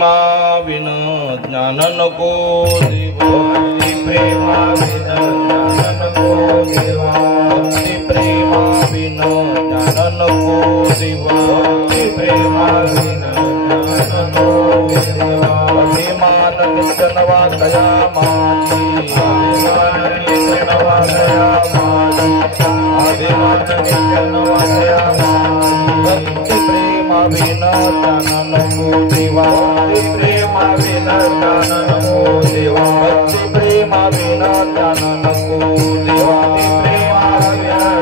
प्रेमाविन ज्ञान नको देवा, भक्ती प्रेमाविन ज्ञान नको देवा, भक्ती प्रेमाविन ज्ञान नको देवा, भक्ती प्रेमाविन ज्ञान नको देवा। अभिमान नित्य नवा दया माझी, अभिमान नित्य नवा दया माझी, अभिमान नित्य नवा दया माझी। भक्ती प्रेमाविन ज्ञान नको देवा, भक्ती प्रेमाविन ज्ञान नको देवा, भक्ती प्रेमाविन ज्ञान नको देवा, भक्ती प्रेमाविन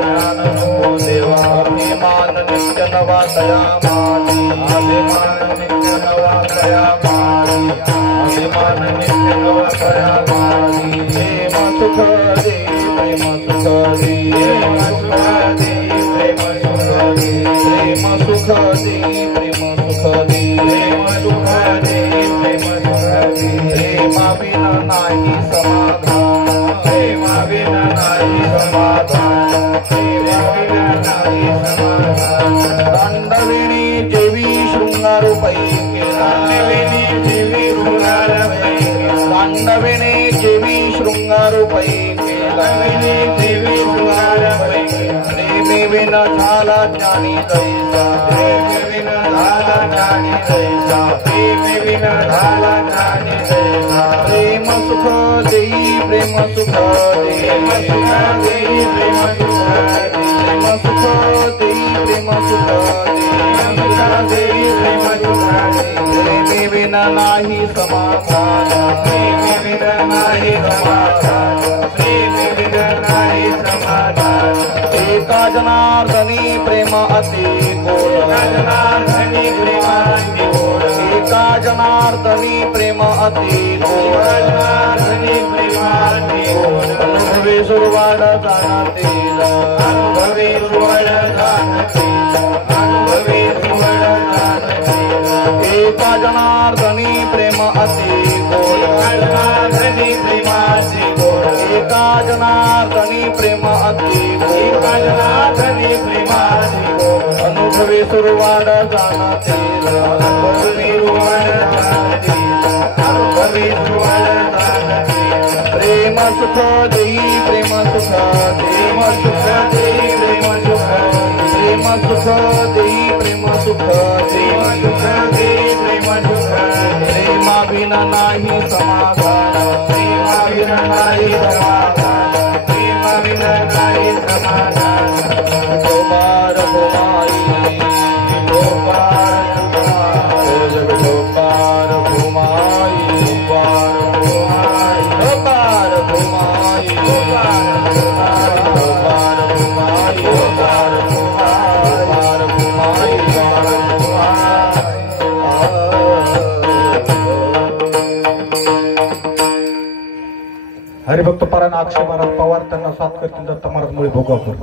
ज्ञान नको देवा। अभिमान नित्य नवा दया माझी, अभिमान नित्य नवा दया माझी, अभिमान नित्य नवा दया माझी। प्रेम सुख दे, प्रेम सुख दे, प्रेम सुख दे, प्रेम सुख दे, प्रेम सुख दे, प्रेम सुख दे, प्रेम सुख दे, प्रेम सुख दे। प्रेमाविना नाही समाधान, प्रेमाविना नाही समाधान, प्रेमाविना नाही समाधान। दांडविणी जेवी शृंगारूपैके, दांडविणी जेवी शृंगारूपैके, दांडविणी जेवी शृंगारूपैके, दांडविणी जेवी शृंगारूपैके। प्रेमी विना झाला ज्ञानी दैसा, प्रेमी विना झाला ज्ञानी दैसा, प्रेमी विना झाला ज्ञानी दैसा। प्रेम सुख देई, प्रेम सुख देई, प्रेम सुख देई, प्रेम सुख देई, प्रेम सुख देई, प्रेम सुख देई, प्रेम सुख देई, प्रेम सुख देई। प्रेमी विना नाही समाधान, प्रेमी विना नाही समाधान, प्रेमी विना नाही समाधान। एका जनार्दनी प्रेम अति गोड, एका जनार्दनी प्रेम अति गोड, एका जनार्दनी प्रेम अति गोड, जनार्दनी प्रेम अति गोड। अनुभवे सुरवाड जाणतील, अनुभवे सुरवाड जाणतील, अनुभवे सुरवाड जाणतील। एका जनार्दनी प्रेम अति गोड, जनार्दनी प्रेम अति गोड, एका जनार्दनी प्रेम अति गोड, जनार्दनी प्रेम अति गोड। अनुभवी सुरवाड जाणतील, अनुभवी सुरवाड जाणतील, अनुभवी सुरवाड जाणतील। प्रेम सुख देई, प्रेम सुख देई, प्रेम सुख देई, प्रेम सुख देई, प्रेम सुख देई, प्रेम सुख देई, प्रेम सुख देई, प्रेम सुख देई। प्रेमाविना नाही समाधान, प्रेमाविना नाही समाधान, प्रेमाविना नाही समाधान। गोपार घुमाई, गोपार घुमाई, गोपार घुमाई, गोपार घुमाई, गोपार घुमाई, गोपार घुमाई, गोपार घुमाई, गोपार घुमाई, गोपार घुमाई। हरिभक्त पारायण अक्षय महाराज पवार त्यांना साथ करतील दत्त महाराज मुळे भोगापूर।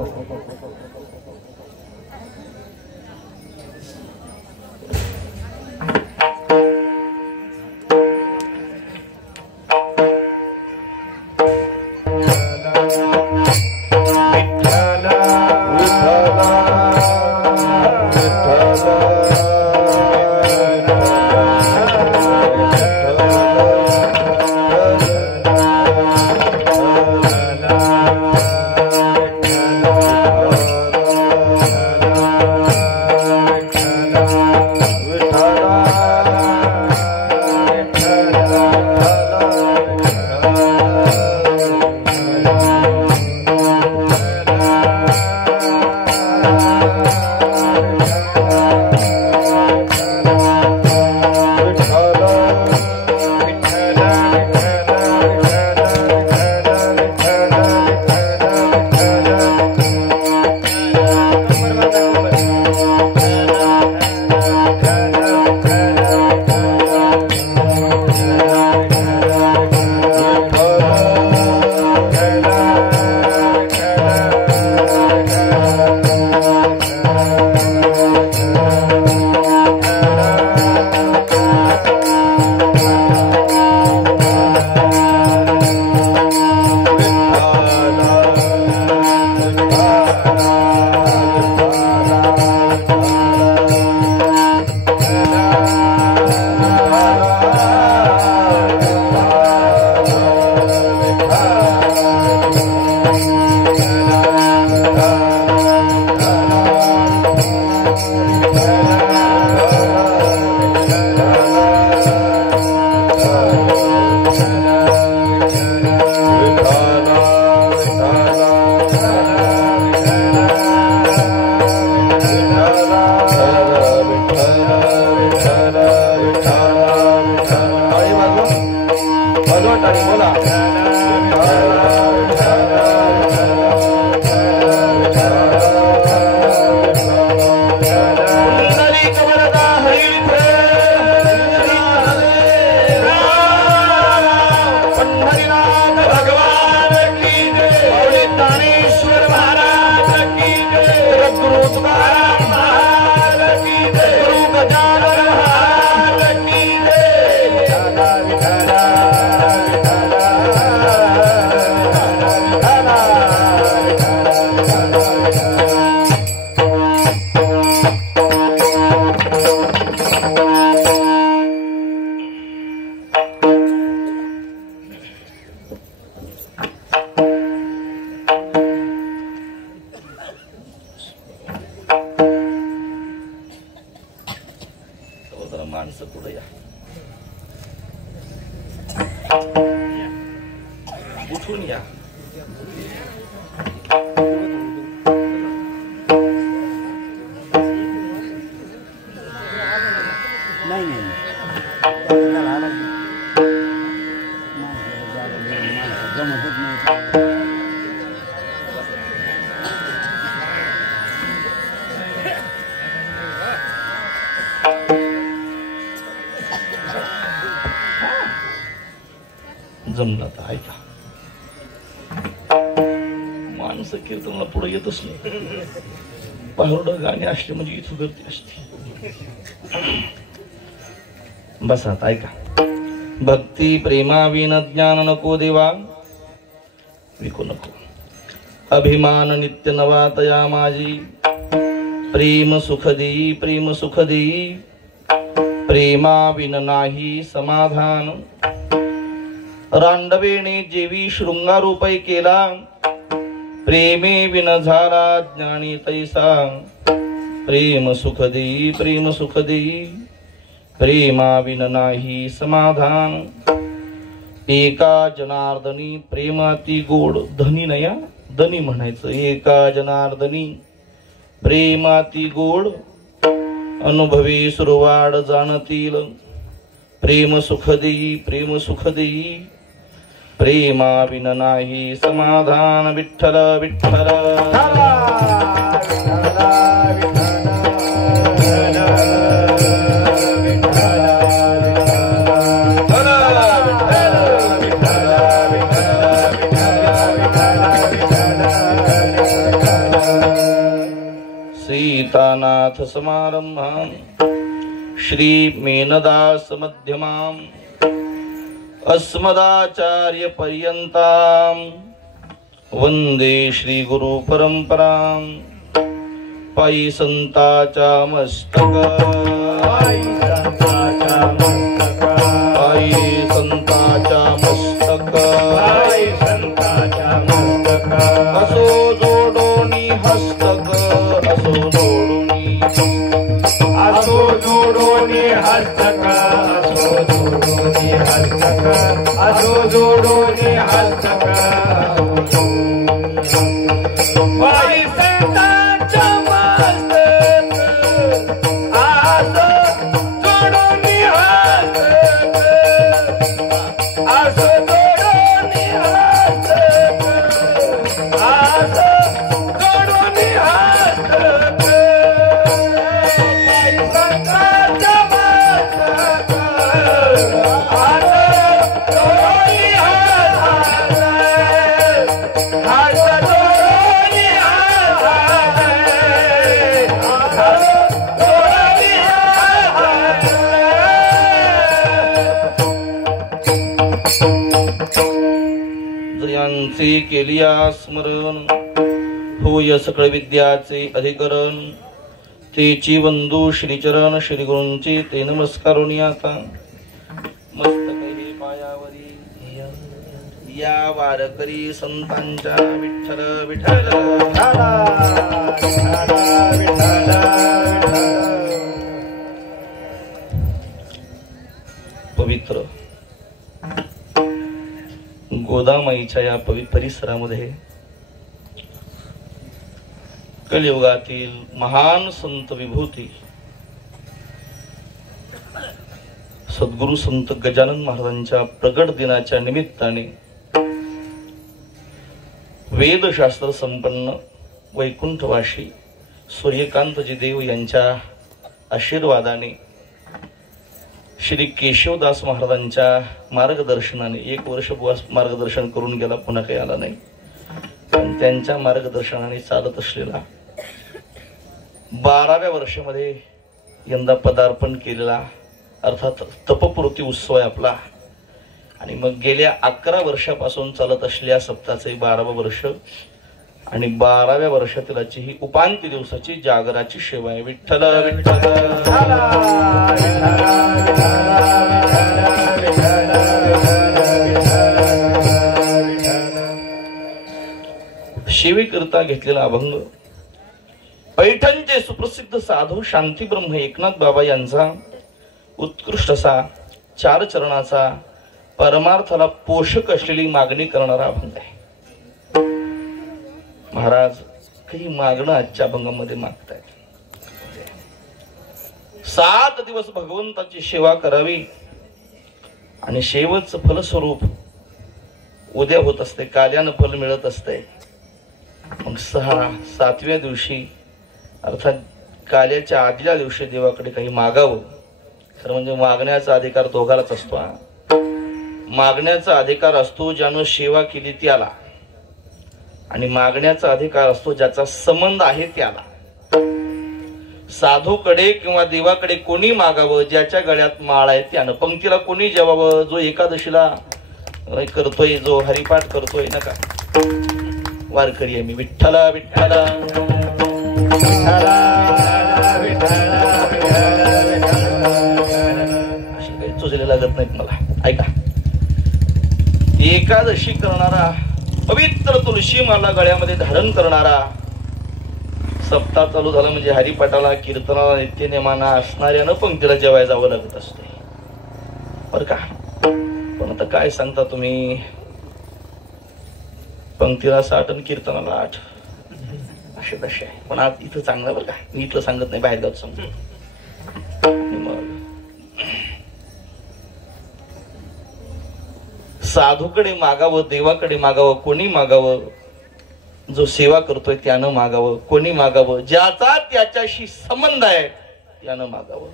मोठ्याने बोला. माणसं पुढे या. उठून या. जमला तर ऐका. माणसं कीर्तनाला पुढे येतच नाही. पाहुरडं गाणी असले म्हणजे इथं गर्दी असते. बसा ऐका. भक्ती प्रेमाविन ज्ञान नको देवा विकू नको. अभिमान नित्य नवा तया माझी. प्रेम सुख देई प्रेम सुख देई. प्रेमाविन नाही समाधान. रांडवेने जेवी शृंगारोपय केला. प्रेमे विन झाला ज्ञानी तैसा. प्रेम सुख देई प्रेम सुख देई. प्रेमा विन नाही समाधान. एका जनार्दनी प्रेमाती गोड. धनी नया धनी म्हणायचं. एका जनार्दनी प्रेमाती गोड. अनुभवी सुरवाड जाणतील. प्रेम सुख देई प्रेम सुख देई. प्रेमा विन नाही समाधान. विठ्ठल विठ्ठल सीतानाथ समारंभां श्री मेनदास मध्यमां अस्मदाचार्य पर्यंतां वंदे श्री गुरु परंपरां. पायी संताचा मस्तक पायी संताचा मस्तक असो जोडोनी हस्तक. असो जोडोनी हस्तक. असो जोडोनी हस्तक. पायी संताचा मस्तक असो जोडोनी हस्तक. असो जोडोनी हस्तक. असो जोडोनी हस्तक. पायी संताचा मस्तक जयांचे केलिया स्मरण. होय सकळ विद्याचे अधिकरण. तेची वंदू श्रीचरण श्री गुरूंचे ते नमस्कारोनी आता. मस्तक हे पायावरी या वारकरी संतांच्या. विठ्ठल विठ्ठल पवित्र गोदामाईच्या या पवित्र परिसरामध्ये कलियुगातील महान संत विभूती सद्गुरु संत गजानन महाराजांच्या प्रगट दिनाच्या निमित्ताने वेदशास्त्र संपन्न वैकुंठवासी सूर्यकांतजी देव यांच्या आशीर्वादाने श्री केशवदास महाराजांच्या मार्गदर्शनाने 1 वर्ष बुवास मार्गदर्शन करून गेला, पुन्हा काही आला नाही, पण त्यांच्या मार्गदर्शनाने चालत असलेला 12व्या वर्षामध्ये यंदा पदार्पण केलेला अर्थात तपपूर्ती उत्सव आहे आपला. आणि मग गेल्या 11 वर्षापासून चालत असलेल्या सप्ताहाचे 12वं वर्ष आणि 12व्या वर्षातील आजची ही उपांत्य दिवसाची जागराची सेवा आहे. विठ्ठल सेवेकरता घेतलेला अभंग पैठणचे सुप्रसिद्ध साधू शांतीब्रह्म एकनाथ बाबा यांचा उत्कृष्ट असा 4 चरणाचा परमार्थाला पोषक असलेली मागणी करणारा अभंग आहे. महाराज काही मागणं आजच्या अभंगामध्ये मागतायत. 7 दिवस भगवंताची सेवा करावी आणि शेवटचं फलस्वरूप उद्या होत असते, काल्यानं फल मिळत असते. मग 7व्या दिवशी अर्थात काल्याच्या आदल्या दिवशी देवाकडे काही मागावं. खरं म्हणजे मागण्याचा अधिकार दोघालाच असतो. मागण्याचा अधिकार असतो ज्यानं सेवा केली त्याला, आणि मागण्याचा अधिकार असतो ज्याचा संबंध आहे त्याला. साधूकडे किंवा देवाकडे कोणी मागावं ज्याच्या गळ्यात माळ आहे त्यानं. पंक्तीला कोणी जेवावं जो एकादशीला करतोय, जो हरिपाठ करतोय नका. वारकरी आहे मी. विठ्ठला विठ्ठला अशी काही चोचले लागत नाहीत मला. ऐका, एकादशी करणारा, पवित्र तुळशी माला गळ्यामध्ये धारण करणारा, सप्ताह चालू झाला म्हणजे हरिपाठाला कीर्तनाला नित्यनेमाना असणाऱ्यानं पंक्तीला जेवायला जावं लागत असते बर का. पण आता काय सांगता तुम्ही, पंक्तीला 60 आणि कीर्तनाला 8 असे तसे आहे. पण आज इथं चांगलं बरं का, मी इथलं सांगत नाही, बाहेर जात समजून. साधूकडे मागावं, देवाकडे मागावं, कोणी मागावं, जो सेवा करतोय त्यानं मागावं. कोणी मागावं ज्याचा त्याच्याशी संबंध आहे त्यानं मागावं.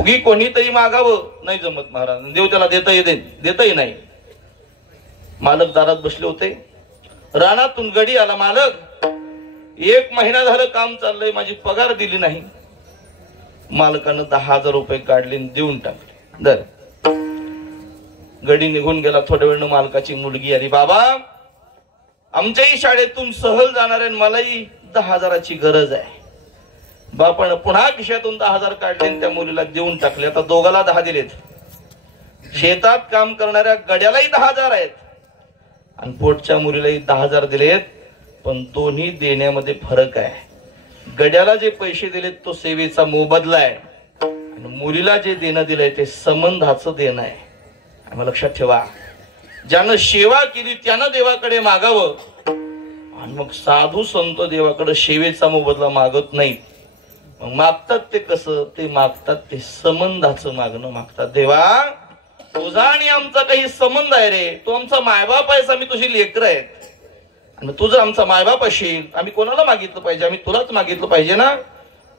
उगी कोणीतरी मागावं नाही जमत महाराज. देव त्याला देताही नाही. मालक दारात बसले होते, रानातून गडी आला. मालक 1 महिना झालं काम चाललंय, माझी पगार दिली नाही. मालकानं 10,000 रुपये काढले देऊन टाकले. दर गडी निघून गेला. थोड्या वेळानं मालकाची मुलगी आली. बाबा, आमच्याही शाळेतून सहल जाणार आहे, मलाही 10,000ची गरज आहे. बापानं पुन्हा खिशातून 10,000 काढले आणि त्या मुलीला देऊन टाकले. आता दोघाला 10 दिलेत. शेतात काम करणाऱ्या गड्यालाही 10,000 आहेत आणि पोटच्या मुलीलाही 10,000 दिलेत. पण दोन्ही देण्यामध्ये फरक आहे. गड्याला जे पैसे दिलेत तो सेवेचा मोबदला आहे आणि मुलीला जे देणं दिलंय ते संबंधाचं देणं आहे. आम्हाला लक्षात ठेवा, ज्यानं सेवा केली त्यानं देवाकडे मागावं. आणि मग साधू संत देवाकडे सेवेचा मोबदला मागत नाहीत. मग मागतात ते कसं, ते मागतात ते संबंधाचं मागणं मागतात. देवा, तुझा आणि आमचा काही संबंध आहे रे. तू आमचा मायबाप आहेस, आम्ही तुझी लेकरं आहेत. आणि तुझं आमचा मायबाप असेल, आम्ही कोणाला मागितलं पाहिजे? आम्ही तुलाच मागितलं पाहिजे ना.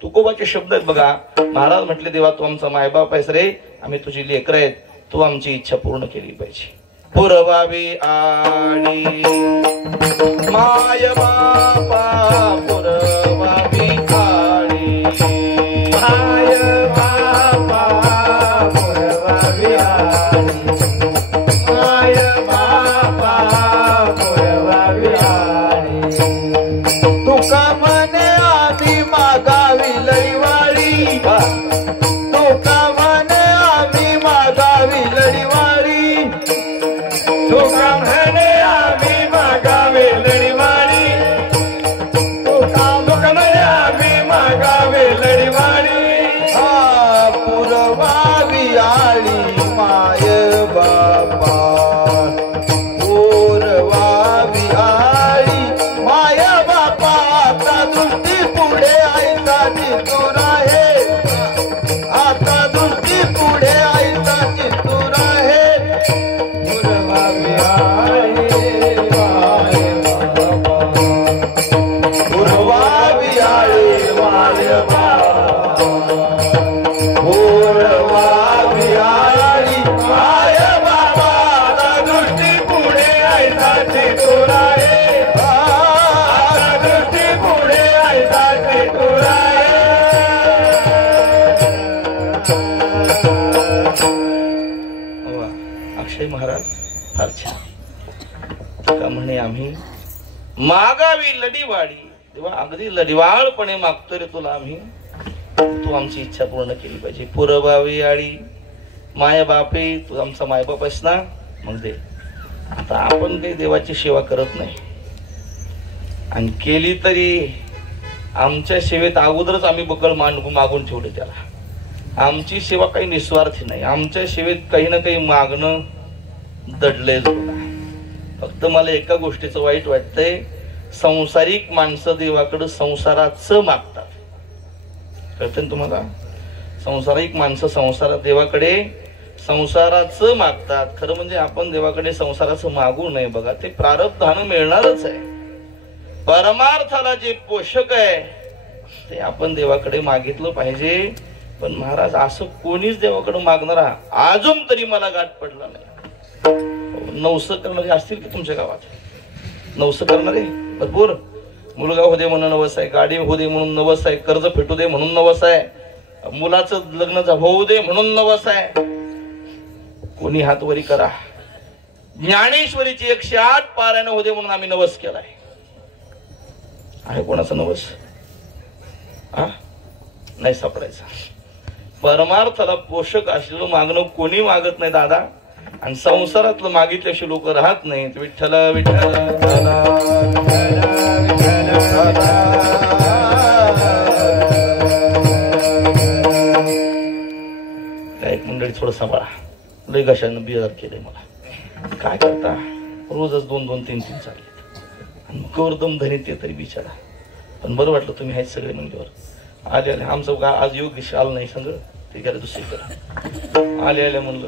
तुकोबाचे शब्द आहेत बघा. महाराज म्हटले, देवा तू आमचा मायबाप आहेस रे, आम्ही तुझी लेकरं आहेत, तू आमची इच्छा पूर्ण केली पाहिजे. पुरवावी आळी माय बापा, पुरवावी आळी माय बापा, पुरवावी आळी माय बापा, पुरवावी आळी. तुका म्हणे आम्ही मागावी लढीवाळी, तुका म्हणे आम्ही मागावी लढीवाळी, तुका म्हणे आम्ही मागावे लढीवाळी, तुका म्हणे आम्ही मागावे लढीवाळी. हा पुरवावी आळी माय बापा, पुरवावी आळी माय बापा. आता दृष्टी पुढे आईचा दूर आहे, आता दृष्टी पुढे आईचा अक्षय महाराज फार छान का म्हणे आम्ही मागावी लढीवाडी तेव्हा अगदी लढीवाळपणे मागतो रे तुला आम्ही तू आमची इच्छा पूर्ण केली पाहिजे पुरवावी आळी माय बापे तू आमचा मायबाप आहेस ना मग दे आता आपण काही देवाची सेवा करत नाही आणि केली तरी आमच्या सेवेत अगोदरच आम्ही बकळ मागून ठेवले त्याला आमची सेवा काही निस्वार्थी नाही आमच्या सेवेत काही ना काही मागणं दडलेच बघा फक्त मला एका गोष्टीचं वाईट वाटतंय संसारिक माणसं देवाकडे संसाराचं मागतात कळतं ना तुम्हाला संसारिक माणसं संसारात देवाकडे संसाराचं मागतात खरं म्हणजे आपण देवाकडे संसाराचं मागू नये बघा ते प्रारब्धानं मिळणारच आहे परमार्थाला जे पोषक आहे ते आपण देवाकडे मागितलं पाहिजे पण महाराज असं कोणीच देवाकडे मागणारा अजून तरी मला गाठ पडला नाही नवस करणारे असतील की तुमच्या गावात नवस करणारे भरपूर मुलगा हो दे म्हणून नवस आहे गाडी हो दे म्हणून नवस आहे कर्ज फेटू दे म्हणून नवस आहे मुलाचं लग्न होऊ दे म्हणून नवस आहे कोणी हात वरी करा ज्ञानेश्वरीची 108 पारायण हो दे म्हणून आम्ही नवस केलाय आहे कोणाचा नवस नाही सापडायचा परमार्थाला पोषक असलेलं मागणं कोणी मागत नाही दादा आणि संसारातलं मागितल्याशी लोक राहत नाहीत विठ्ठल विठ्ठल एक मंडळी थोडं सांभाळा लय घशानं बिहार केलंय मला काय करता रोजच 2-2 3-3 चालले आणि गौरदम धनी ते तरी बिचारा पण बरं वाटलं तुम्ही आहेत सगळे मंडळीवर आले आले आमचं आज योगेश आलं नाही सगळं ते गेलं दुसरीकडे आले आले म्हणलं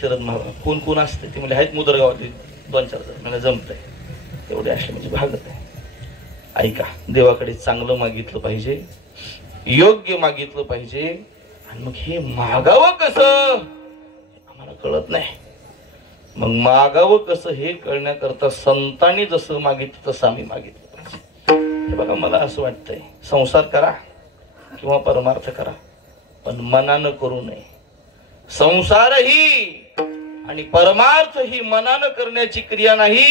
शरद महाराज कोण कोण असते ते म्हणजे आहेत मुदरगावातले 2-4 जण मला जमतंय तेवढे असले म्हणजे भागत आहे ऐका देवाकडे चांगलं मागितलं पाहिजे योग्य मागितलं पाहिजे आणि मग हे मागावं कसं आम्हाला कळत नाही मग मागावं कसं हे कळण्याकरता संतांनी जसं मागितलं तसं आम्ही मागितलं पाहिजे हे बघा मला असं वाटतंय संसार करा किंवा परमार्थ करा पण मनानं करू नये संसारही आणि परमार्थ ही मनानं करण्याची क्रिया नाही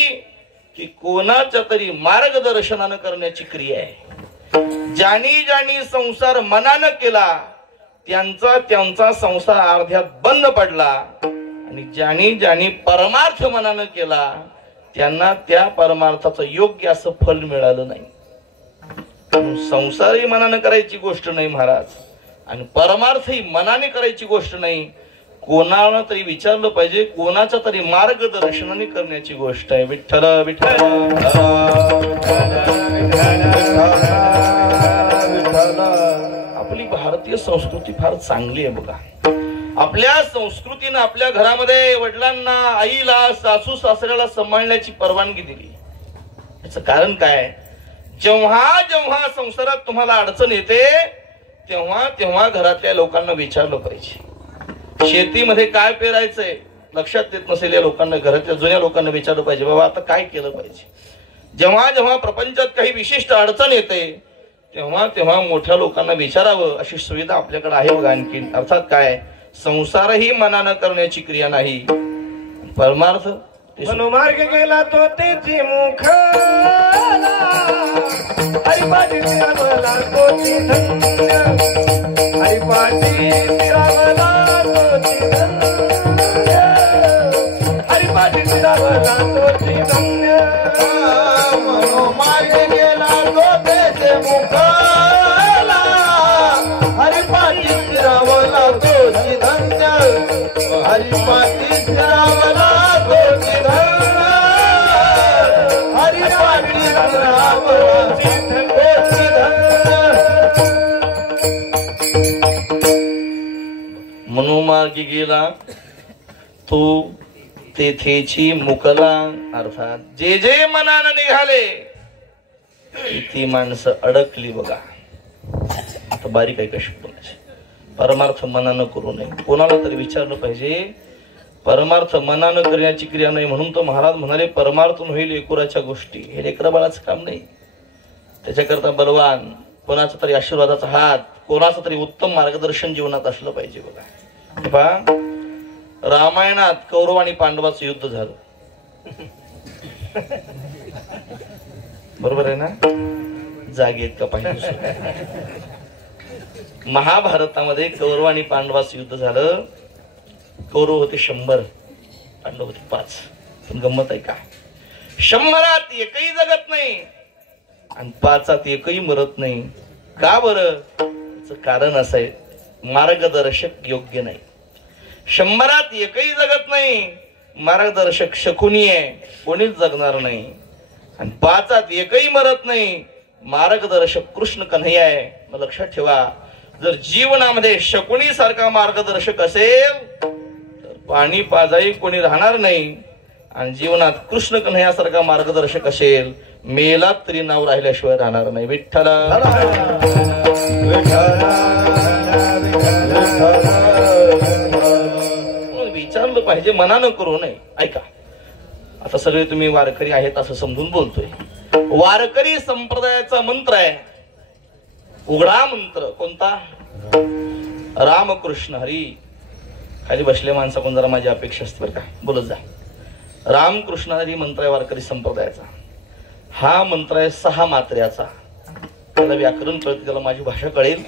की कोणाच्या तरी मार्गदर्शनानं करण्याची क्रिया आहे ज्यांनी ज्यांनी संसार मनानं केला त्यांचा संसार अर्ध्यात बंद पडला आणि ज्यांनी ज्यांनी परमार्थ मनानं केला त्यांना त्या परमार्थाचं योग्य असं फल मिळालं नाही संसारही मनानं करायची गोष्ट नाही महाराज आणि परमार्थ ही मनाने करायची गोष्ट नाही कोणाला तरी विचारलं पाहिजे कोणाच्या तरी मार्गदर्शनाने करण्याची गोष्ट आहे विठ्ठल विठ्ठल आपली भारतीय संस्कृती फार चांगली आहे बघा आपल्या संस्कृतीने आपल्या घरामध्ये वडिलांना आईला सासू सासऱ्याला सांभाळण्याची परवानगी दिली याचं कारण काय जेव्हा जेव्हा संसारात तुम्हाला अडचण येते तेव्हा तेव्हा घरातल्या लोकांना विचारलं पाहिजे शेतीमध्ये काय पेरायचंय लक्षात येत नसेल या लोकांना घरातल्या जुन्या लोकांना विचारलं पाहिजे बाबा आता काय केलं पाहिजे जेव्हा जेव्हा प्रपंचात काही विशिष्ट अडचण येते तेव्हा तेव्हा मोठ्या लोकांना विचारावं अशी सुविधा आपल्याकडे आहे बघा आणखी अर्थात काय संसारही मनानं करण्याची क्रिया नाही परमार्थ मनोमार्ग गेला तो त्याची मुख हरिपाठी रामला तोची धन्य हरिपाठी रामला तोची धन्य हरिपाठी रामला तोची धन्य मनोमार्ग गेला तो त्याचे मुख हरिपाठी रामला तोची धन्य हरिपाठी रामला मनोमार्गी गेला तो तेथेची मुकला, अर्थात जे जे मनानं निघाले ती माणसं अडकली बघा. आता बारीक आहे कशी बोलायची. परमार्थ मनानं करू नये. कोणाला तरी विचारलं पाहिजे, परमार्थ मनानं करण्याची क्रिया नाही. म्हणून तो महाराज म्हणाले परमार्थ होईल एकुराच्या गोष्टी. हे लेकरा बाळाचं काम नाही. त्याच्याकरता बलवान, कोणाचा तरी आशीर्वादाचा हात, कोणाचं तरी उत्तम मार्गदर्शन जीवनात असलं पाहिजे बघा. पहा, रामायणात कौरव आणि पांडवाचं युद्ध झालं, बरोबर आहे ना? जागेत का पाहिजे. महाभारतामध्ये कौरव आणि पांडवाचं युद्ध झालं. कौरव होते 100, पांडव होते 5. पण गंमत आहे का, 100 एकही जगत नाही आणि 5 एकही मरत नाही. का बरं? त्याचं कारण असं आहे, मार्गदर्शक योग्य नाही. 100 एकही जगत नाही, मार्गदर्शक शकुनी आहे, कोणीच जगणार नाही. आणि 5 एकही मरत नाही, मार्गदर्शक कृष्ण कन्हैया आहे. मग लक्षात ठेवा, जर जीवनामध्ये शकुनी सारखा मार्गदर्शक असेल तर पाणी पाजाई कोणी राहणार नाही. आणि जीवनात कृष्ण कन्हैया सारखा मार्गदर्शक असेल, मेलात तरी नाव राहिल्याशिवाय राहणार नाही. विठ्ठल विचारलं पाहिजे, मनानं करू नये. ऐका, आता सगळे तुम्ही वारकरी आहेत असं समजून बोलतोय. वारकरी संप्रदायाचा मंत्र आहे उघडा मंत्र. कोणता? रामकृष्ण हरी. खाली बसले माणसा कोण जरा माझी अपेक्षा असते बरं का, बोलत जा. रामकृष्ण हरी मंत्र आहे वारकरी संप्रदायाचा. हा मंत्र आहे 6 मात्र्याचा. त्याला व्याकरण कळते, त्याला माझी भाषा कळेल.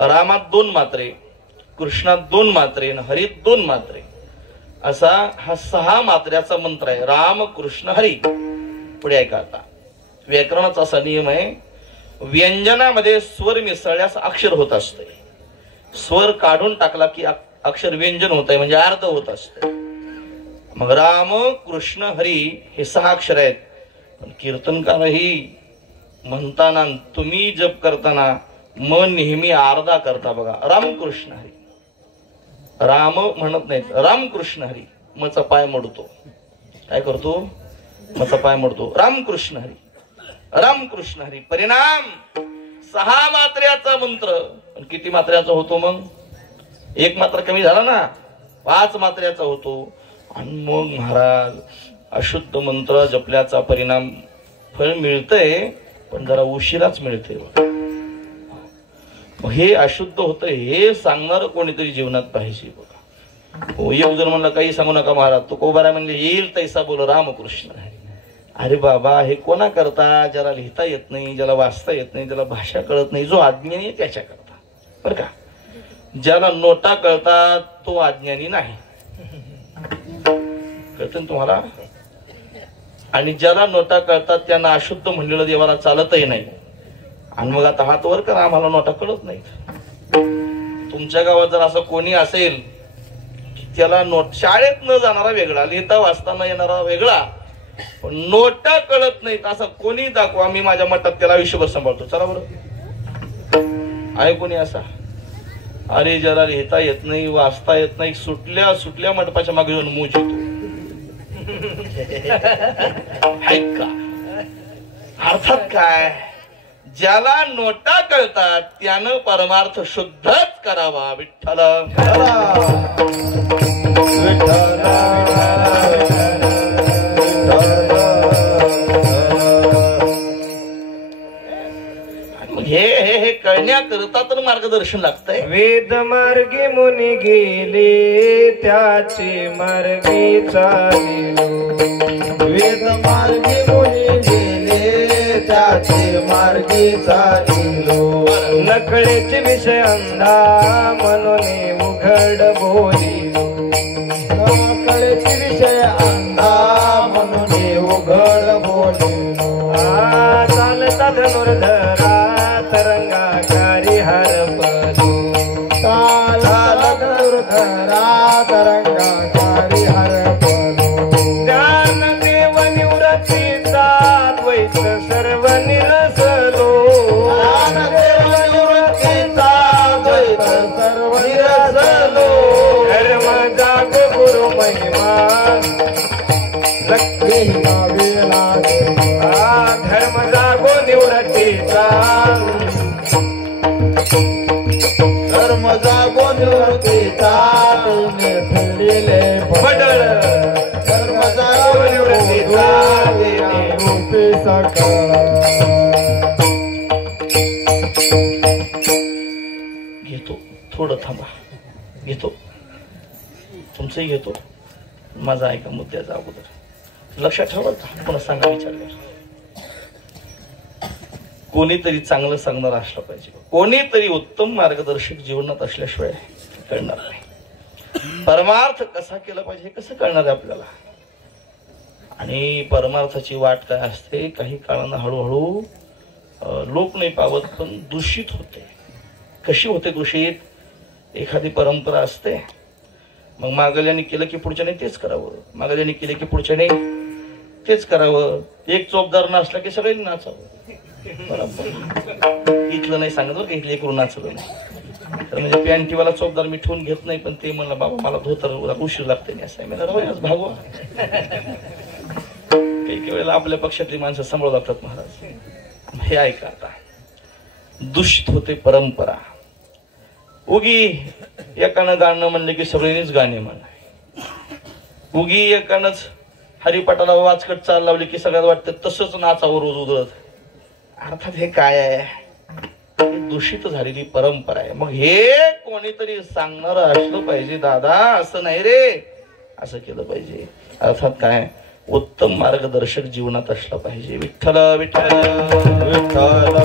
रामात 2 मात्रे, कृष्णात 2 मात्रे, हरीत 2 मात्रे, असा हा 6 मात्र्याचा मंत्र आहे. राम कृष्ण हरी. पुढे ऐका. आता व्याकरणाचा असा नियम आहे, व्यंजनामध्ये स्वर मिसळल्यास अक्षर होत असते. स्वर काढून टाकला की अक्षर व्यंजन होत आहे, म्हणजे अर्ध होत असते. मग राम कृष्ण हरी हे 6 अक्षर आहेत. पण कीर्तनकारही म्हणताना, तुम्ही जप करताना मन नेहमी अर्धा करता बघा. रामकृष्ण हरी, राम म्हणत नाहीत, रामकृष्ण हरी. मचा पाय मोडतो. काय करतो? मचा पाय मोडतो. रामकृष्ण हरी, रामकृष्ण हरी. परिणाम 6 मात्र्याचा मंत्र. पण किती मात्र्याचा होतो मग? 1 मात्रा कमी झाला ना, 5 मात्र्याचा होतो. आणि मग महाराज अशुद्ध मंत्र जपल्याचा परिणाम फळ मिळतंय, पण जरा उशिराच मिळते. हे अशुद्ध होतं हे सांगणार कोणीतरी जीवनात पाहिजे बघा. एक जण म्हणला काही सांगू नका महाराज, तो कोबारा म्हणले येईल तैसा बोल रामकृष्ण हरी. अरे बाबा, हे कोणा करता? ज्याला लिहिता येत नाही, ज्याला वाचता येत नाही, ज्याला भाषा कळत नाही, जो अज्ञानी आहे त्याच्या करता बरं का. ज्याला नोटा कळतात तो अज्ञानी नाही, कळतं ना तुम्हाला. आणि ज्याला नोटा कळतात त्यांना अशुद्ध म्हणलेलं देवाला चालतही नाही. आणि मग आता हात वर करा, आम्हाला नोटा कळत नाही. तुमच्या गावात जर असं कोणी असेल त्याला नोट, शाळेत न जाणारा वेगळा, लिहिता वाचता न येणारा वेगळा, पण नोटा कळत नाहीत असं कोणी दाखवा. मी माझ्या मठात त्याला आयुष्यभर सांभाळतो. चला बरं, आहे कोणी असा? अरे ज्याला लिहिता येत नाही, वाचता येत नाही, सुटल्या सुटल्या मंडपाच्या मागे जाऊन मूज येतो. ऐका, अर्थात काय? ज्याला नोटा कळतात त्यानं परमार्थ शुद्धच करावा. विठ्ठल हे कळण्याकरता तर मार्गदर्शन लागतंय. वेद मार्गी मुनी गेले त्याचे मार्गी चालिलो. वेद मार्गी मुनी गेले त्याचे मार्गी चालिलो. नकळेचे विषय अंधा म्हणून उघड बोलिलो. नकळेचे विषय अंधा म्हणून उघड बोलिलो. चालता धनुर्धरा तरंगाकारी हरपलो. चालता धनुर्धरा तरंगाकारी हरपलो. ज्ञानदेव निवृत्तीचा द्वैत सर्व निरसलो. ज्ञानदेव निवृत्तीचा द्वैत सर्व निरसलो. धर्म जागो निवृत्तीचा धर्म जागो निवृत्तीचा फेडले मंडळ धर्म जागो निवृत्तीचा रूपी सकळ घेतो थोडं थांबा घेतो तुमचंही घेतो माझा ऐका मुद्द्याचा अगोदर लक्षात ठेवा पुन्हा सांगा विचारलं कोणीतरी चांगलं सांगणार असलं पाहिजे कोणीतरी उत्तम मार्गदर्शक जीवनात असल्याशिवाय कळणार नाही परमार्थ कसा केला पाहिजे हे कसं कळणार आहे आपल्याला आणि परमार्थाची वाट काय असते काही काळानं हळूहळू लोक नाही पावत पण दूषित होते कशी होते दूषित एखादी परंपरा असते मग मागल्याने केलं की पुढच्याने तेच करावं मागल्याने केलं की पुढच्याने तेच करावं एक चोपदार नाचला की सगळ्यांनी नाचावं बरोबर इथलं नाही सांगत बरं इथलं एक नाचलं नाही तर म्हणजे पॅन्टीवाला चोपदार मी ठेवून घेत नाही पण ते म्हणलं बाबा मला धोतर उशीर लागते नाही असं मी आज भागवा काही वेळेला आपल्या पक्षातली माणसं सांभाळू लागतात महाराज हे ऐका आता दूषित होते परंपरा उगी एकानं गाणं म्हणले की सगळ्यांनीच गाणे म्हण उगी एकानंच हरिपाठाला वाचकट चाल लावली की सगळ्यात वाटतं तसंच नाचावं रोज उधळत अर्थात हे काय आहे दूषित झालेली परंपरा आहे मग हे कोणीतरी सांगणार असलं पाहिजे दादा असं नाही रे असं केलं पाहिजे अर्थात काय उत्तम मार्गदर्शक जीवनात असलं पाहिजे विठ्ठल विठ्ठल विठ्ठल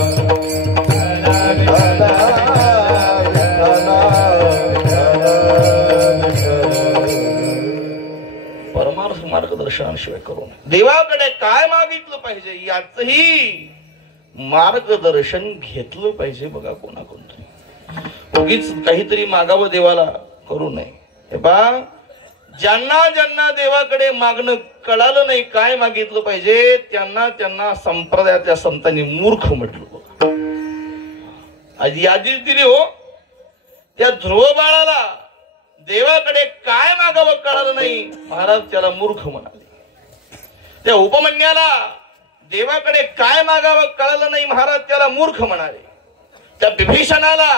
परमार्थ मार्गदर्शनाशिवाय करू नये देवाकडे काय मागितलं पाहिजे याचही मार्गदर्शन घेतलं पाहिजे बघा कोणाकोणतरी उगीच काहीतरी मागावं देवाला करू नये हे बा ज्यांना ज्यांना देवाकडे मागणं कळालं नाही काय मागितलं पाहिजे त्यांना त्यांना संप्रदायातल्या संतांनी मूर्ख म्हटलं बघा आज यादीच दिली हो त्या ध्रुव बाळाला देवाकडे काय मागावं कळालं नाही महाराज त्याला मूर्ख म्हणाले त्या उपमन्याला देवाकडे काय मागावं कळालं नाही महाराज त्याला मूर्ख म्हणाले त्या विभीषणाला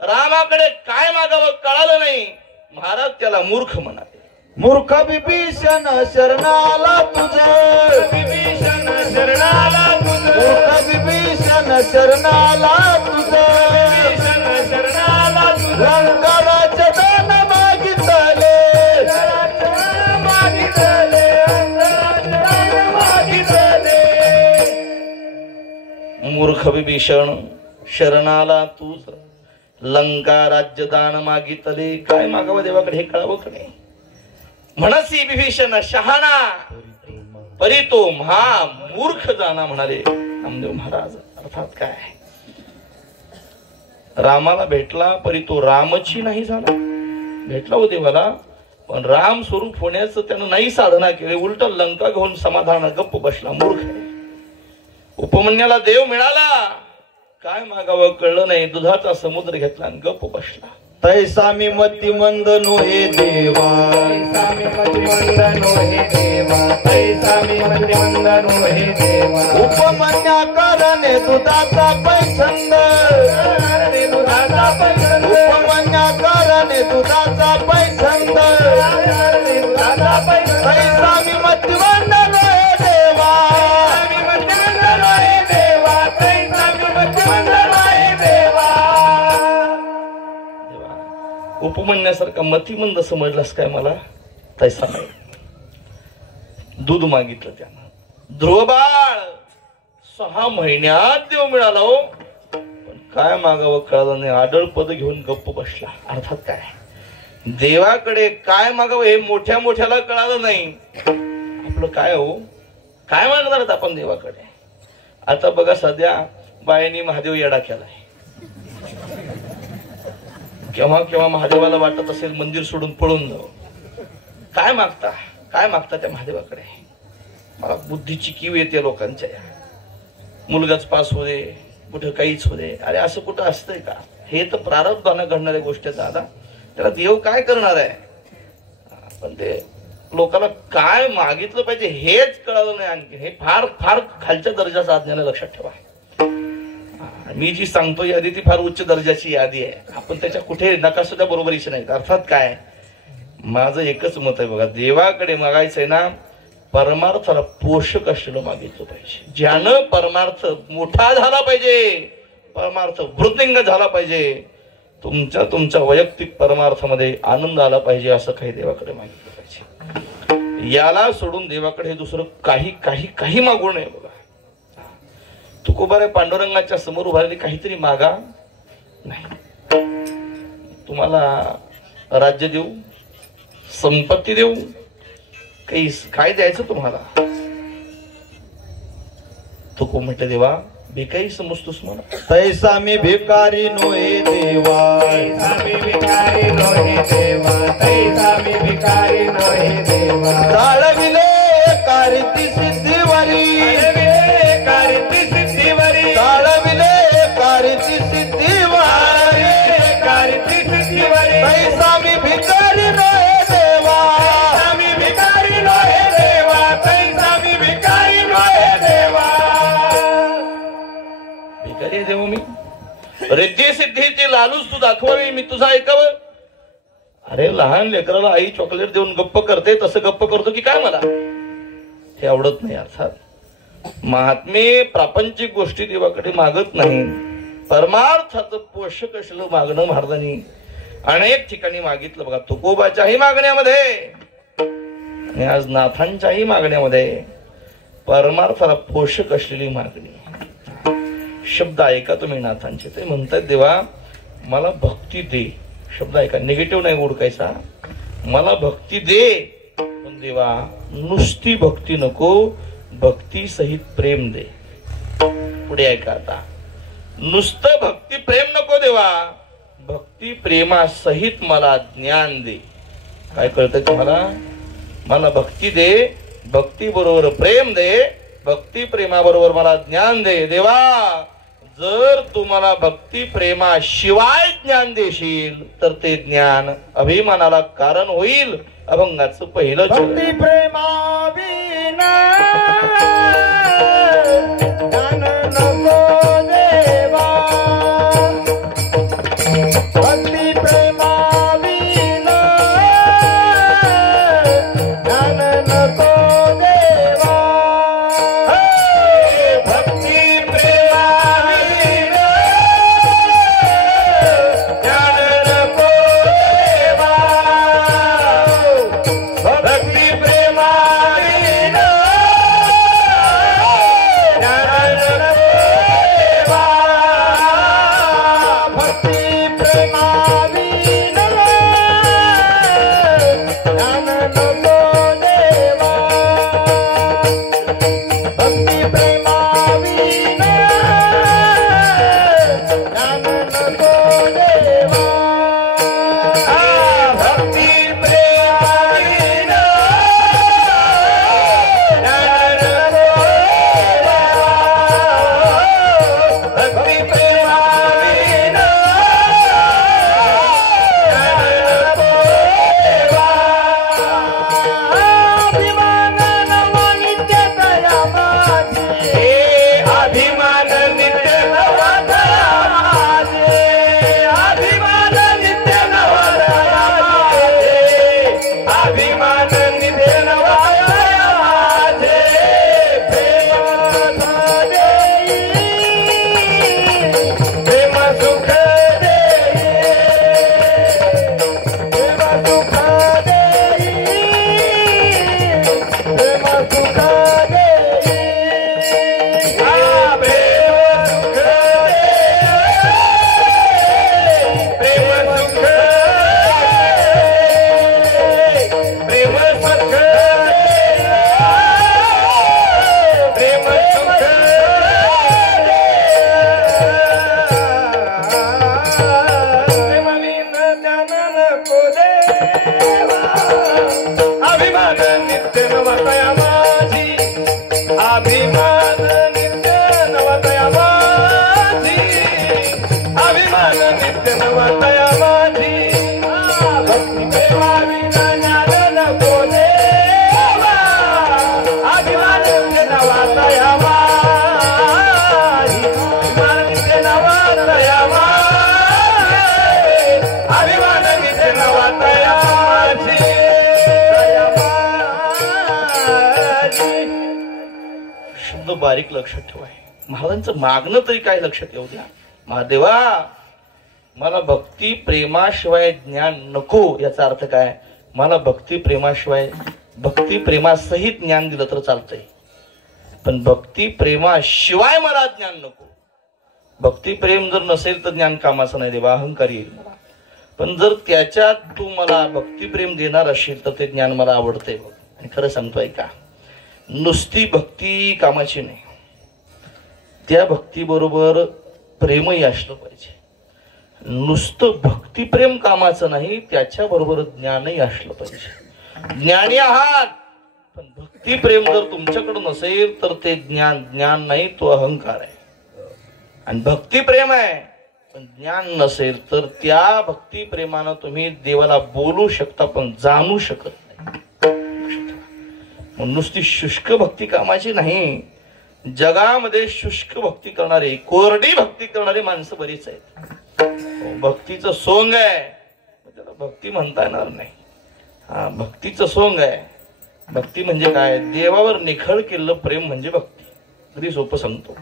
रामाकडे काय मागावं कळालं नाही महाराज त्याला मूर्ख म्हणाले मूर्ख विभीषण शरणाला तुझं विभीषण शरणाला तुझं मूर्ख विभीषण शरणाला तुझं विभीषण शरणाला तुझं लंकाराचे दान मागितले मूर्ख विभीषण शरणाला तूच लंका राज्य दान मागितले काय मागावं देवाकडे हे कळावं का नाही म्हणसी विभीषण शहाणा परी तो महा मूर्ख जाना म्हणाले नामदेव महाराज अर्थात काय रामाला भेटला परी तो रामची नाही झाला भेटला हो देवाला पण राम स्वरूप होण्याचं त्यानं नाही साधना केली उलट लंका घेऊन समाधान गप्प बसला मूर्ख आहे उपमन्याला देव मिळाला काय मागावं कळलं नाही दुधाचा समुद्र घेतला आणि गप्प बसला तैसा मी मती मंद नोहे देवा तैसा मी मती मंद नोहे देवा तैसा मी मती मंद नोहे देवा उपमन्या करणे दुधाचा पैछंद दुधाचा पैछंद उपमन्या करणे दुधाचा पैछंद दुधाचा पैछंद तैसा मी मती मंद नोहे देवा उपमन्यासारखा मतिमंद समजलास काय मला तैसा नाही दूध मागितलं त्यानं ध्रुवबाळ 6 महिन्यात देव मिळाला हो पण काय मागावं कळलं नाही आडळ पद घेऊन गप्प बसला अर्थात काय देवाकडे काय मागावं हे मोठ्या मोठ्याला कळालं नाही आपलं काय हो काय मागणार आपण देवाकडे आता बघा सध्या बायांनी महादेव येडा केलाय केव्हा केव्हा महादेवाला वाटत असेल मंदिर सोडून पळून जाऊ काय मागता त्या महादेवाकडे मला बुद्धीची कीव येते लोकांच्या मुलगाच पास हो दे कुठं काहीच हो दे अरे असं कुठं असतंय का हे तर प्रारब्धानं घडणाऱ्या गोष्टी दादा त्याला देव काय करणार आहे पण ते लोकांना काय मागितलं पाहिजे हेच कळलं नाही. आणखी हे फार फार खालच्या दर्जाचं अज्ञान आहे, लक्षात ठेवा. मी जी सांगतो यादी ती फार उच्च दर्जाची यादी आहे. आपण त्याच्या कुठे नका सुद्धा बरोबरीची नाही. अर्थात काय माझं एकच मत आहे बघा, देवाकडे मागायचंय ना परमार्थाला पोषक असलेलं मागितलं पाहिजे. ज्यानं परमार्थ मोठा झाला पाहिजे, परमार्थ वृद्धिंग झाला पाहिजे, तुमच्या वैयक्तिक परमार्थामध्ये आनंद आला पाहिजे, असं काही देवाकडे मागितलं पाहिजे. याला सोडून देवाकडे हे दुसरं काही काही काही मागू नये बघा. तुकोबारे पांडुरंगाच्या समोर उभारले काहीतरी मागा नाही. तुम्हाला राज्य देऊ, संपत्ती देऊ, काही काय द्यायचं तुम्हाला? तुको म्हटलं देवा भिकारी समजतोस मला. तैसा मी भिकारी नोहे देवा, तैसा मी भिकारी नोहे देवा, तैसा मी भिकारी नोहे देवा. ताळविले कारती सिद्धीवरी, कारती सिद्धीवरी, ताळविले कारती सिद्धीवरी, कारती सिद्धीवरी. तैसा मी भिकारी नोहे देवा, तैसा मी भिकारी नोहे देवा, तैसा मी भिकारी नोहे देवा. भिकारी आहे देव मी. रिद्धी सिद्धीची लालूच तू दाखवावी, मी तुझा ऐकावं. अरे लहान लेकराला आई चॉकलेट देऊन गप्प करते तसं गप्प करतो की काय? मला हे आवडत नाही. अर्थात महात्मे प्रापंचिक गोष्टी देवाकडे मागत नाही, परमार्थाचं पोषक असलं मागणं महाराजांनी अनेक ठिकाणी मागितलं बघा. तुकोबाच्याही मागण्यामध्ये आणि आज नाथांच्याही मागण्यामध्ये परमार्थाला पोषक असलेली मागणी. शब्द ऐका तुम्ही नाथांचे. ते म्हणतात देवा मला भक्ती दे. शब्द ऐका, निगेटिव्ह नाही ओळखायचा. मला भक्ती दे, पण देवा नुसती भक्ती नको, भक्ती सहित प्रेम दे. पुढे ऐका आता, नुसतं भक्ती प्रेम नको देवा, भक्ती प्रेमासहित मला ज्ञान दे. काय कळतंय तुम्हाला? मला भक्ती दे, भक्ती बरोबर प्रेम दे, भक्ती प्रेमाबरोबर मला ज्ञान दे. देवा जर तुम्हाला भक्ती प्रेमाशिवाय ज्ञान देशील तर ते ज्ञान अभिमानाला कारण होईल. अभंगाचं पहिलं भक्ती प्रेमा विना ज्ञान नको देवा, भक्ती प्रेमा विना ज्ञान नको देवा. भक्ती प्रेमा विना ज्ञान नको देवा, भक्ती प्रेमा विना शब्द बारीक लक्षात ठेवा. महाराजांचं मागणं तरी काय लक्षात येऊ द्या. महादेवा मला भक्ती प्रेमाशिवाय ज्ञान नको. याचा अर्थ काय? मला भक्ती प्रेमाशिवाय भक्ती प्रेमासहित ज्ञान दिलं तर चालतंय, पण भक्ती प्रेमाशिवाय मला ज्ञान नको. भक्ती प्रेम जर नसेल तर ज्ञान कामाचं नाही देवा, अहंकारी येईल मला. पण जर त्याच्यात तू मला भक्ती प्रेम देणार असेल तर ते ज्ञान मला आवडतंय बघ. आणि खरं सांगतोय का, नुसती भक्ती कामाची नाही, त्या भक्ती बरोबर प्रेमही असलं पाहिजे. नुसतं भक्ती प्रेम कामाचं नाही, त्याच्या बरोबर ज्ञानही असलं पाहिजे. ज्ञानी आहात पण भक्ती प्रेम जर तुमच्याकडे नसेल तर ते ज्ञान नाही, तो अहंकार आहे. आणि भक्ती प्रेम आहे पण ज्ञान नसेल तर त्या भक्ती प्रेमानं तुम्ही देवाला बोलू शकता पण जाणू शकत नाही. नुसती शुष्क भक्ती कामाची नाही. जगामध्ये शुष्क भक्ती करणारे, कोरडी भक्ती करणारी माणसं बरीच आहेत. भक्तीचं सोंग आहे, त्याला भक्ती म्हणता येणार नाही. हा, भक्तीचं सोंग आहे. भक्ती म्हणजे काय? देवावर निखळ केलेलं प्रेम म्हणजे भक्ती. अगदी सोपं सांगतो.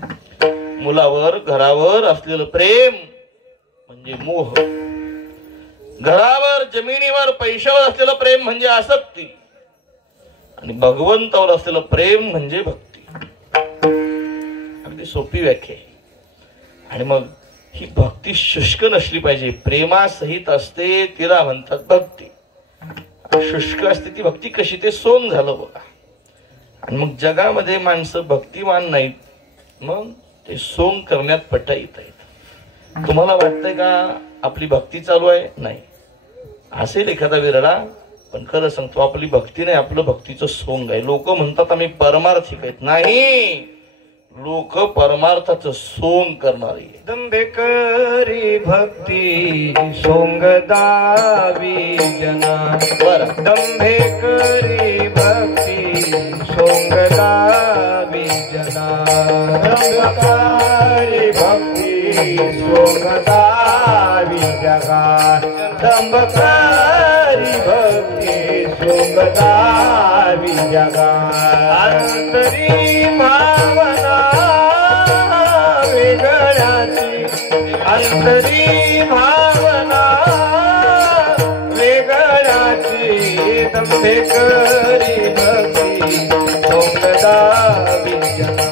मुलावर, घरावर असलेलं प्रेम म्हणजे मोह. घरावर, जमिनीवर, पैशावर असलेलं प्रेम म्हणजे आसक्ती. आणि भगवंतावर असलेलं प्रेम म्हणजे भक्ती. अगदी सोपी व्याख्या आहे. आणि मग ही भक्ती शुष्क नसली पाहिजे, प्रेमासहित असते, तिला म्हणतात भक्ती. शुष्क असते ती भक्ती कशी? ते सोंग झालं बघा. आणि मग जगामध्ये माणसं भक्तिमान नाहीत, मग ते सोंग करण्यात पट्टा येत आहेत. तुम्हाला वाटतंय का आपली भक्ती चालू आहे? नाही, असेल एखादा विरडा, पण खरं सांगतो आपली भक्ती नाही, आपलं भक्तीचं सोंग आहे. लोक म्हणतात आम्ही परमार्थिक आहेत. नाही, लोक परमार्थाचं सोंग करणारी. दंभेकरी भक्ती सोंग दावी जना. बरं, दंभेकरी भक्ती सोंग दावी जना. दंभकारी भक्ती सोंग दावी जगा. दंभकारी भक्ती सोंग दावी जगा. अंतरी भावना वेगळ्याची, अंतरी भावना वेगळ्याची. दंभेकरी भक्ती सोंग दावी जना.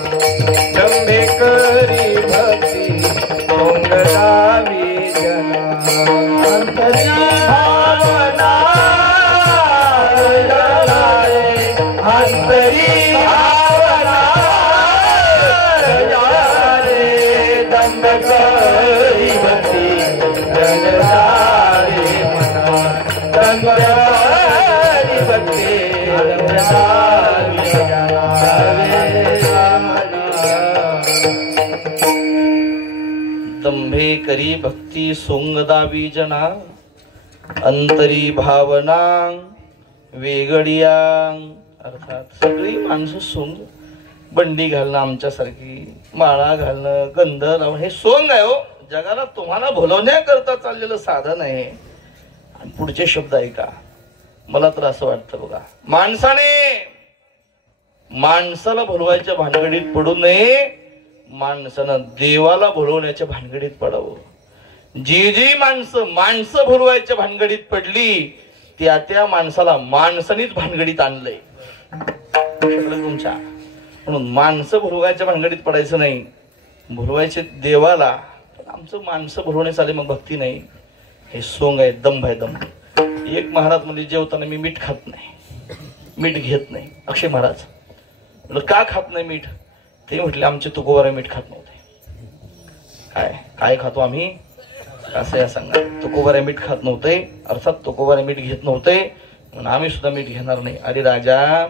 दंभेकरी भक्ती सोंग दावी जना. अंतरी भावना वेगळ्याची, अंतरी दंभकारी भक्ती जनदारी मना. दंभकारी भक्ती जनदारी दंभेकरी भक्ती सोंगदावी जना. अंतरी भावना वेगळ्या. अर्थात सगळी माणसं सोंग. बंडी घालणं आमच्यासारखी, माळा घालणं, गंध लावणं, हे सोंग आहे हो. जगाला तुम्हाला भुलवण्याकरता चाललेलं साधन आहे. आणि पुढचे शब्द ऐका. मला तर असं वाटतं बघा, माणसाला भुलवायच्या भानगडीत पडू नये, माणसानं देवाला भुलवण्याच्या भानगडीत पडावं. जी माणसं भुलवायच्या भानगडीत पडली, त्या माणसाला माणसानीच भानगडीत आणलंय तुमच्या. म्हणून माणसं भुलवायच्या भानगडीत पडायचं नाही, भुलवायचे देवाला. आमचं माणसं भुलवण्यास आले मग भक्ती नाही. हे सोंग आहे, दंभ आहे, दंभ. एक महाराज म्हणजे जेवताना मी मीठ खात नाही, मीठ घेत नाही. अक्षय महाराज का खात नाही मीठ? ते म्हटले आमचे तुकोबारे मीठ खात नव्हते. काय खातो आम्ही? असं या सांगा. तुकोबारे मीठ खात नव्हते, अर्थात तुकोबारे मीठ घेत नव्हते, म्हणून आम्ही सुद्धा मीठ घेणार नाही. अरे राजा,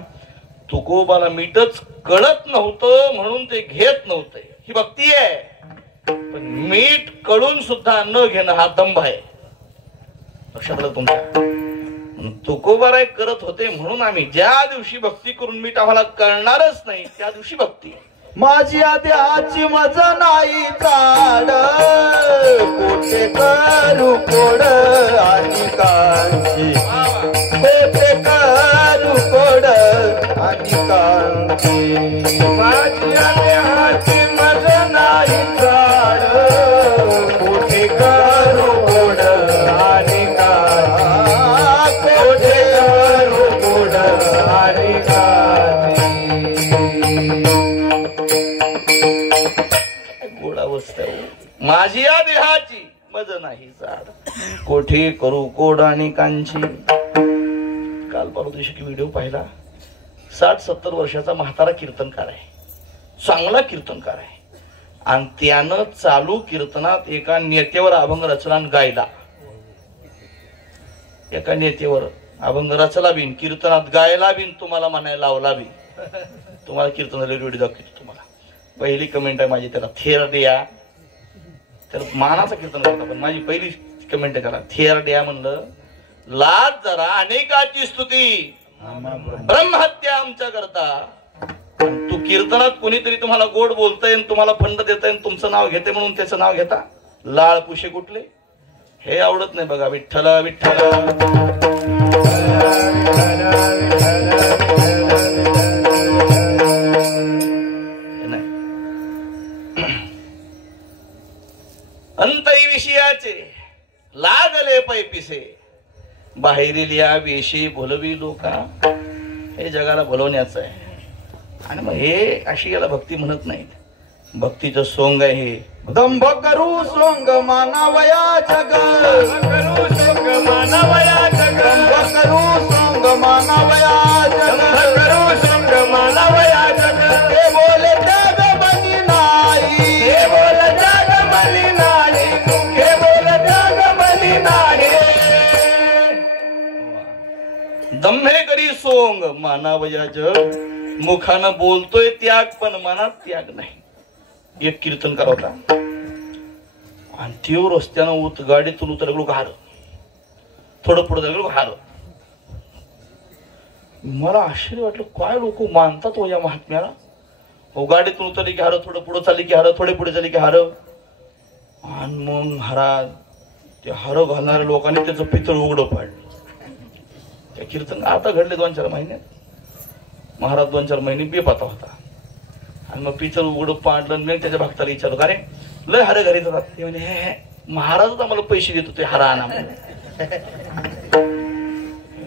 तुकोबाला मीठच कळत नव्हतं म्हणून ते घेत नव्हते. ही भक्ती आहे. पण मीठ कळून सुद्धा न घेणं हा दंभ आहे. लक्षात आलं तुमच्या? तुकोबाराय करत होते म्हणून आम्ही ज्या दिवशी भक्ती करून मीठ आम्हाला कळणारच नाही त्या दिवशी भक्ती. माझ्या देहाची मजा नाही चाड कोठे करू कोड आणि कांची कोठे करू कोड आणि कांची माझ्या देहाची मजा नाही चाड कोठे करू कोड आणि कांची कोठे करू कोड आणि कांची माझी या देहाची मज नाही जाड कोठे करू कोड आणि कांची. काल परवा दिवशी व्हिडिओ पाहिला. 60-70 वर्षाचा म्हातारा कीर्तनकार आहे, चांगला कीर्तनकार आहे, आणि त्यानं चालू कीर्तनात एका नेत्यावर अभंग रचला आणि गायला. एका नेत्यावर अभंग रचला बिन, कीर्तनात गायला बिन, तुम्हाला म्हणायला लावला बिन. तुम्हाला कीर्तन व्हिडिओ दाखवतो तुम्हाला. पहिली कमेंट आहे माझी त्याला, थेर द्या. तर मानाचं कीर्तन करता, पण माझी पहिली कमेंट आहे त्याला, थेर द्या म्हणलं. लाज जरा अनेकाची स्तुती ब्रह्महत्या आमच्या करता. तू कीर्तनात कोणीतरी तुम्हाला गोड बोलतय, तुम्हाला फंड देतय, तुमचं नाव घेते म्हणून त्याचं नाव घेता. लाळ पुशे कुठले हे आवडत नाही बघा. विठ्ठल विठ्ठल अंतई विषयाचे लागले पैपिसे बाहेरील या वेशी बोलवी लोका. हे जगाला बोलवण्याचं आहे. आणि मग हे अशी याला भक्ती म्हणत नाहीत. भक्तीचं सोंग आहे हे. दंभ करू सोंग मानावया जग करू सोंग मानावया जग करू सोंग मानावया जग करू सोंग मानावया जग. हे बोले जग बनी नाही, हे बोले जग बनी नाही, हे बोले जग बनी नाही. दंभे करी सोंग मानावया जग. मुखानं बोलतोय त्याग, पण मनात त्याग नाही. एक कीर्तनकार होता, आणि त्यो रस्त्यानं गाडीतून उतरलो घार, थोडं पुढे गेलो घार. मला आश्चर्य वाटलं, काय लोक मानतात हो या महात्म्याला. हो, गाडीतून उतरली की हार, थोडं पुढे चालली की हार, थोडे पुढे चालली की हार. आणि मग हारा ते हार घालणाऱ्या लोकांनी त्याचं पितळ उघडं पाडलं. त्या कीर्तन आता घडले 2-4 महिन्यात. महाराज 2-4 महिने बेपत्ता होता, आणि मग पितळ उघडं पाडलं. मी त्याच्या भक्ताला विचारलो, अरे लय हार घरी जातात. ते म्हणजे हे महाराजच आम्हाला पैसे देत होते हारा आणा.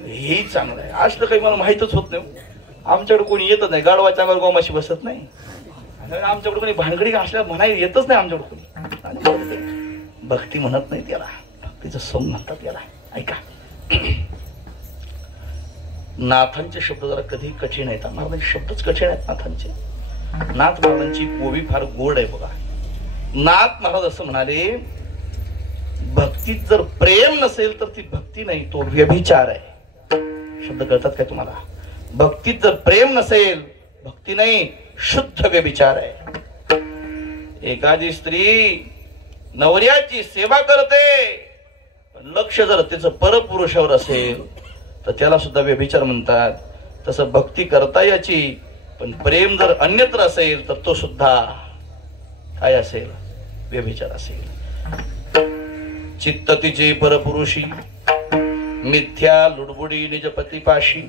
हे चांगलं आहे. असलं काही मला माहितच होत नाही. आमच्याकडे कोणी येतच नाही. गाडवाच्या अंगावर गोमाशी बसत नाही. आमच्याकडे कोणी भानगडी असल्या म्हणायला येतच नाही आमच्याकडे कोणी. भक्ती म्हणत नाही त्याला, भक्तीचं सोंग म्हणतात त्याला. ऐका, नाथांचे शब्द जरा कधी कठीण आहेत. महाराजांचे शब्दच कठीण आहेत नाथांचे. नाथ महाराजांची गोवी फार गोड आहे बघा. नाथ महाराज असं म्हणाले, भक्तीत जर प्रेम नसेल तर ती भक्ती नाही, तो व्यभिचार आहे. शब्द कळतात काय तुम्हाला? भक्तीत जर प्रेम नसेल भक्ती नाही, शुद्ध व्यभिचार आहे. एखादी स्त्री नवऱ्याची सेवा करते, पण लक्ष जर तिचं परपुरुषावर असेल तर त्याला सुद्धा व्यभिचार म्हणतात. तसं भक्ती करता याची, पण प्रेम जर अन्यत्र असेल तर तो सुद्धा काय असेल? व्यभिचार असेल. चित्त तिचे परपुरुषी, मिथ्या लुडबुडी निज पतीपाशी.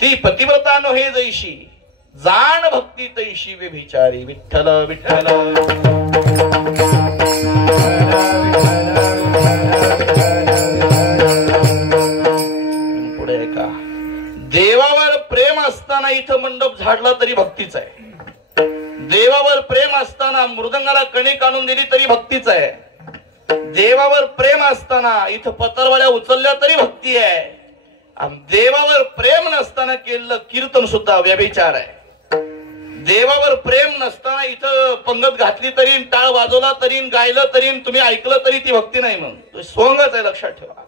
ती पतिव्रता नव्हे जैशी, जाण भक्ती तैशी व्यभिचारी. विठ्ठल विठ्ठल पुढे का, देवावर प्रेम असताना इथं मंडप झाडला तरी भक्तीच आहे. देवावर प्रेम असताना मृदंगाला कणिक आणून दिली तरी भक्तीच आहे. देवावर प्रेम असताना इथं पतरवड्या उचलल्या तरी भक्ती आहे. देवावर प्रेम नसताना केलेलं कीर्तन सुद्धा व्यभिचार आहे. देवावर प्रेम नसताना इथं पंगत घातली तरी, टाळ वाजवला तरी, गायलं तरी, तुम्ही ऐकलं तरी ती भक्ती नाही. मग सोंगच आहे, लक्षात ठेवा.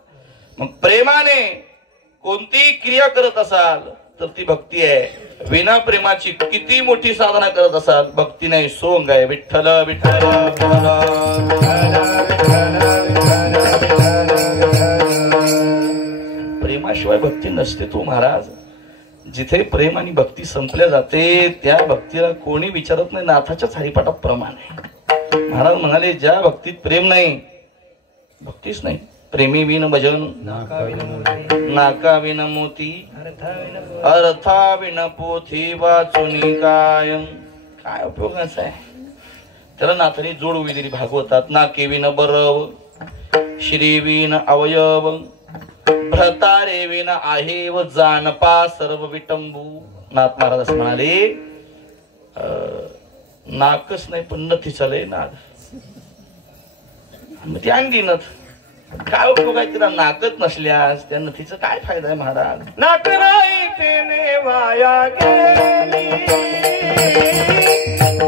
मग प्रेमाने कोणतीही क्रिया करत असाल तर ती भक्ती आहे. विना प्रेमाची किती मोठी साधना करत असाल भक्ती नाही, सोंग आहे. विठ्ठल विठ्ठल प्रेमाशिवाय भक्ती नसते. तो महाराज जिथे प्रेम आणि भक्ती संपल्या जाते त्या भक्तीला कोणी विचारत नाही. नाथाच्याच हरिपाठात प्रमाण आहे. महाराज म्हणाले ज्या भक्तीत प्रेम नाही, भक्तीच नाही. प्रेमी विन भजन नाका विन मोती अर्था विन पोथी वाचुनी काय उपयोगाचं आहे. त्याला नाथाने जोड उभी दिली भागवतात. नाके विन बरव श्री विन अवयव भ्रतारे विन आहे व जानपा सर्व विटंबू. नाथ महाराज असं म्हणाले नाकच नाही पण नथी चाले नाद. मग ती आणली नथ. काय उपयोग आहे तिला नाकच नसल्यास त्या नथीचा काय फायदा आहे महाराज. नाक नाही तेने वाया गेली,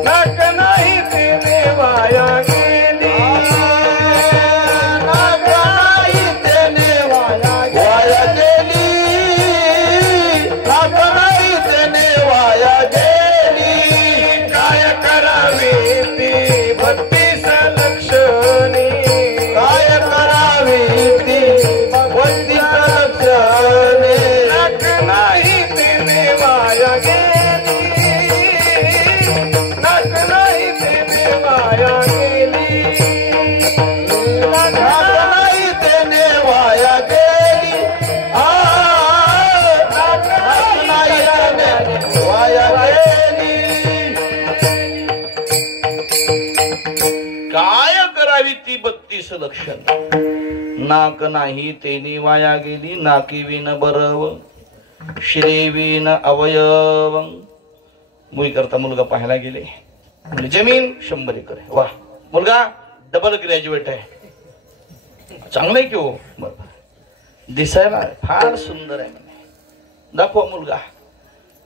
नाक नाही तेने वाया गेली, नाक नाही तेने वाया गेली, नाक नाही तेने वाया गेली. काय करावे ती भक्ती सलक्षणी, काय करावी ती भक्ती सलक्षणी. नाक नाही तेने वाया गेली, नाक नाही तेने वाया गेली, नाक नाही तेने वाया गेली. नाक नाही तेने वाया गेली. काय करावी ती 32 लक्षण. नाक नाही तेने वाया गेली, नाकी विन बरव श्री विन अवयव. मुली करता मुलगा पाहायला गेले. म्हणजे जमीन 100 एकर आहे. वा मुलगा डबल ग्रॅज्युएट आहे. चांगलं आहे की हो. बरोबर दिसायला फार सुंदर आहे म्हणे. दाखवा मुलगा.